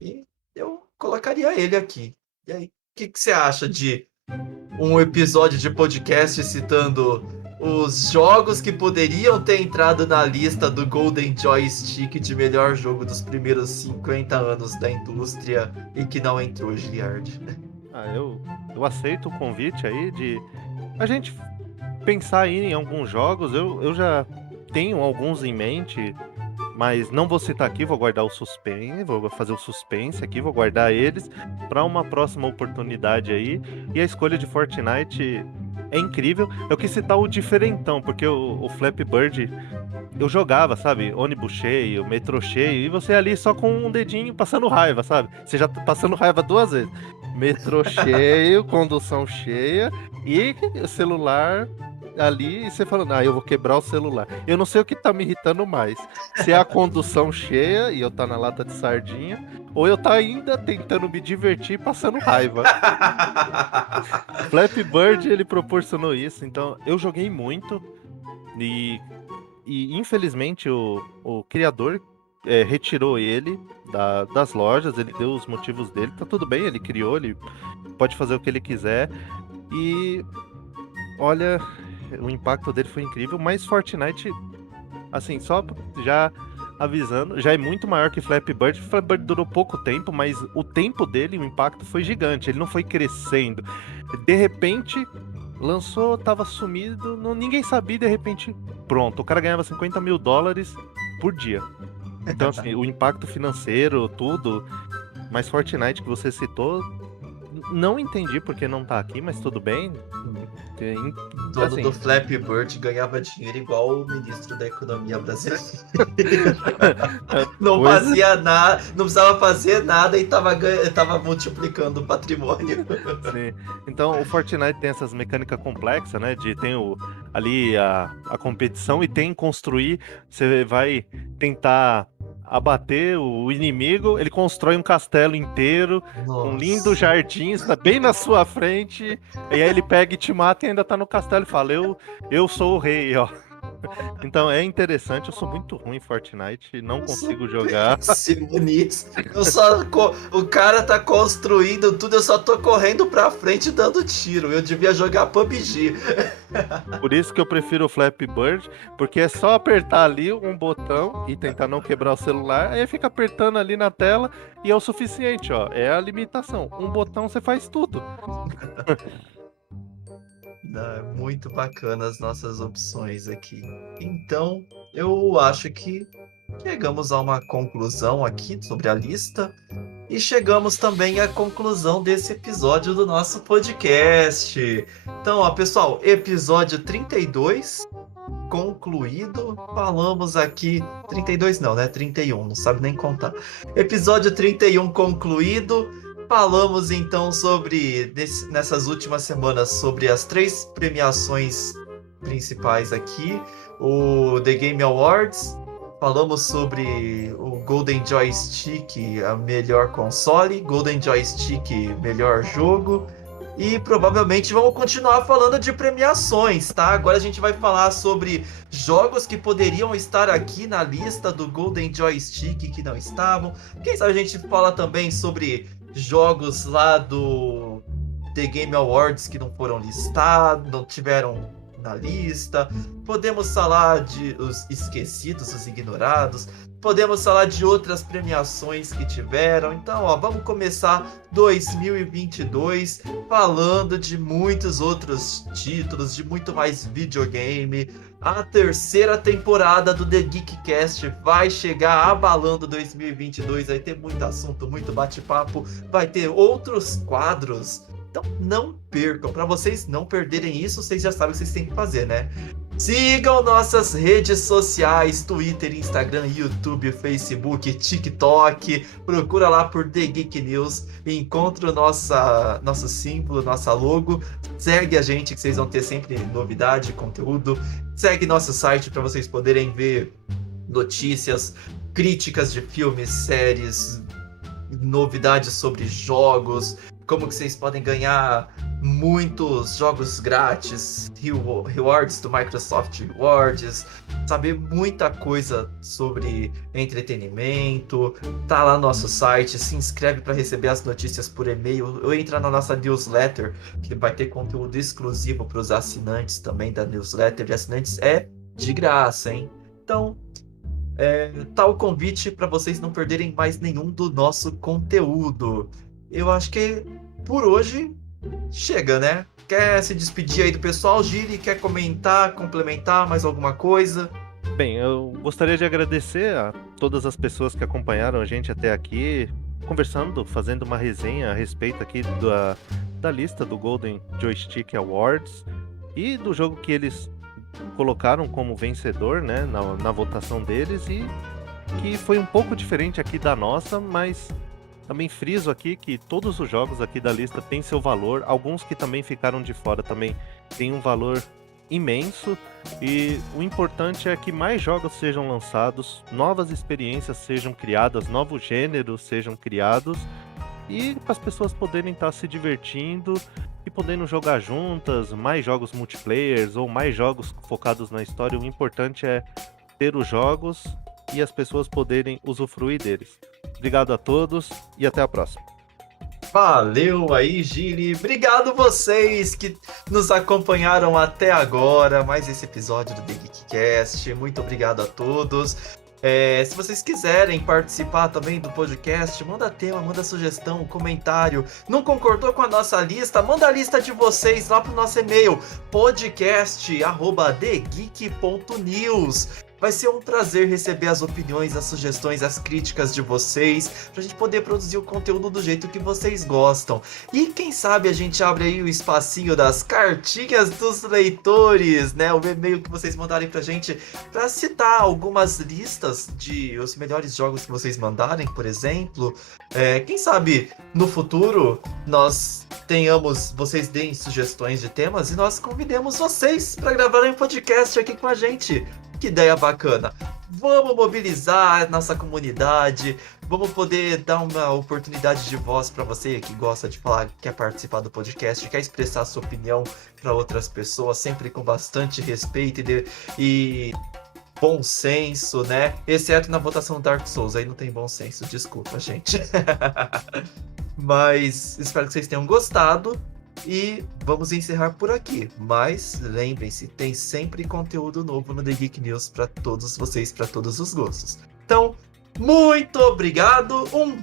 e eu colocaria ele aqui. E aí, o que você acha de um episódio de podcast citando os jogos que poderiam ter entrado na lista do Golden Joystick de melhor jogo dos primeiros 50 anos da indústria e que não entrou, Giliard? Eu aceito o convite aí de a gente pensar aí em alguns jogos. Eu já tenho alguns em mente, mas não vou citar aqui, vou guardar o suspense, vou fazer o suspense aqui, vou guardar eles para uma próxima oportunidade aí. E a escolha de Fortnite é incrível. Eu quis citar o diferentão, porque o Flappy Bird eu jogava, sabe? Ônibus cheio, metrô cheio, e você ali só com um dedinho passando raiva, sabe? Você já tá passando raiva 2 vezes. Metrô cheio, condução cheia e o celular ali, e você falando, eu vou quebrar o celular. Eu não sei o que tá me irritando mais. Se é a condução cheia e eu tá na lata de sardinha, ou eu tá ainda tentando me divertir passando raiva. Flappy Bird, ele proporcionou isso, então eu joguei muito e infelizmente o criador retirou ele das lojas, ele deu os motivos dele, tá tudo bem, ele criou, ele pode fazer o que ele quiser e olha, o impacto dele foi incrível, mas Fortnite, assim, só já avisando, já é muito maior que Flappy Bird. Flappy Bird durou pouco tempo, mas o tempo dele, o impacto foi gigante, ele não foi crescendo. De repente, lançou, tava sumido, ninguém sabia, de repente, pronto, o cara ganhava $50 mil por dia. Então, assim, o impacto financeiro, tudo, mas Fortnite que você citou, não entendi porque não tá aqui, mas tudo bem. O dono do Flappy Bird ganhava dinheiro igual o ministro da economia brasileira. Não fazia nada, não precisava fazer nada e tava multiplicando o patrimônio. Sim. Então o Fortnite tem essas mecânicas complexas, né? Tem ali a competição e tem construir. Você vai tentar abater o inimigo, ele constrói um castelo inteiro, um lindo jardim, está bem na sua frente, e aí ele pega e te mata e ainda tá no castelo e fala, eu sou o rei, ó. Então é interessante, eu sou muito ruim em Fortnite, não Eu sou consigo jogar. péssimo nisso. O cara tá construindo tudo, eu só tô correndo pra frente dando tiro. Eu devia jogar PUBG. Por isso que eu prefiro o Flappy Bird, porque é só apertar ali um botão e tentar não quebrar o celular, aí fica apertando ali na tela e é o suficiente, ó. É a limitação. Um botão você faz tudo. Muito bacana as nossas opções aqui. Então, eu acho que chegamos a uma conclusão aqui sobre a lista. E chegamos também à conclusão desse episódio do nosso podcast. Então, ó, pessoal, episódio 32 concluído. Falamos aqui. 32 não, né? 31, não sabe nem contar. Episódio 31 concluído. Falamos então sobre, nessas últimas semanas, sobre as 3 premiações principais aqui: o The Game Awards. Falamos sobre o Golden Joystick, a melhor console, Golden Joystick, melhor jogo. E provavelmente vamos continuar falando de premiações, tá? Agora a gente vai falar sobre jogos que poderiam estar aqui na lista do Golden Joystick que não estavam. Quem sabe a gente fala também sobre jogos lá do The Game Awards que não foram listados, não tiveram na lista. Podemos falar de os esquecidos, os ignorados. Podemos falar de outras premiações que tiveram. Então, ó, vamos começar 2022 falando de muitos outros títulos, de muito mais videogame. A 3ª temporada do The Geekcast vai chegar abalando 2022. Vai ter muito assunto, muito bate-papo. Vai ter outros quadros. Então não percam, para vocês não perderem isso, vocês já sabem o que vocês têm que fazer, né? Sigam nossas redes sociais, Twitter, Instagram, YouTube, Facebook, TikTok. Procura lá por The Geek News, encontra nosso símbolo, nossa logo. Segue a gente que vocês vão ter sempre novidade, conteúdo. Segue nosso site para vocês poderem ver notícias, críticas de filmes, séries, novidades sobre jogos, como que vocês podem ganhar muitos jogos grátis, rewards do Microsoft Rewards, saber muita coisa sobre entretenimento. Tá lá no nosso site, se inscreve para receber as notícias por e-mail, ou entra na nossa newsletter, que vai ter conteúdo exclusivo para os assinantes também da newsletter. E assinantes é de graça, hein? Então, tá o convite para vocês não perderem mais nenhum do nosso conteúdo. Eu acho que por hoje chega, né? Quer se despedir aí do pessoal, Gili? Quer comentar, complementar mais alguma coisa? Bem, eu gostaria de agradecer a todas as pessoas que acompanharam a gente até aqui, conversando, fazendo uma resenha a respeito aqui da lista do Golden Joystick Awards e do jogo que eles colocaram como vencedor, né, na votação deles, e que foi um pouco diferente aqui da nossa, mas também friso aqui que todos os jogos aqui da lista têm seu valor. Alguns que também ficaram de fora também têm um valor imenso. E o importante é que mais jogos sejam lançados, novas experiências sejam criadas, novos gêneros sejam criados, e para as pessoas poderem estar se divertindo e podendo jogar juntas, mais jogos multiplayers ou mais jogos focados na história. O importante é ter os jogos e as pessoas poderem usufruir deles. Obrigado a todos e até a próxima. Valeu aí, Gili. Obrigado vocês que nos acompanharam até agora. Mais esse episódio do The Geekcast. Muito obrigado a todos. Se vocês quiserem participar também do podcast, manda tema, manda sugestão, comentário. Não concordou com a nossa lista? Manda a lista de vocês lá pro nosso e-mail, podcast@thegeek.news. Vai ser um prazer receber as opiniões, as sugestões, as críticas de vocês, pra gente poder produzir o conteúdo do jeito que vocês gostam. E quem sabe a gente abre aí o espacinho das cartinhas dos leitores, né? O e-mail que vocês mandarem pra gente, pra citar algumas listas de os melhores jogos que vocês mandarem, por exemplo. Quem sabe no futuro vocês deem sugestões de temas e nós convidemos vocês pra gravarem um podcast aqui com a gente. Que ideia bacana! Vamos mobilizar a nossa comunidade, vamos poder dar uma oportunidade de voz para você que gosta de falar, quer participar do podcast, quer expressar sua opinião para outras pessoas, sempre com bastante respeito e bom senso, né? Exceto na votação Dark Souls, aí não tem bom senso, desculpa, gente. Mas espero que vocês tenham gostado. E vamos encerrar por aqui. Mas lembrem-se, tem sempre conteúdo novo no The Geek News para todos vocês, para todos os gostos. Então, muito obrigado. Um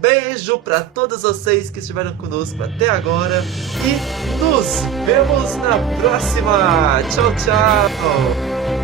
beijo para todos vocês que estiveram conosco até agora. E nos vemos na próxima. Tchau, tchau.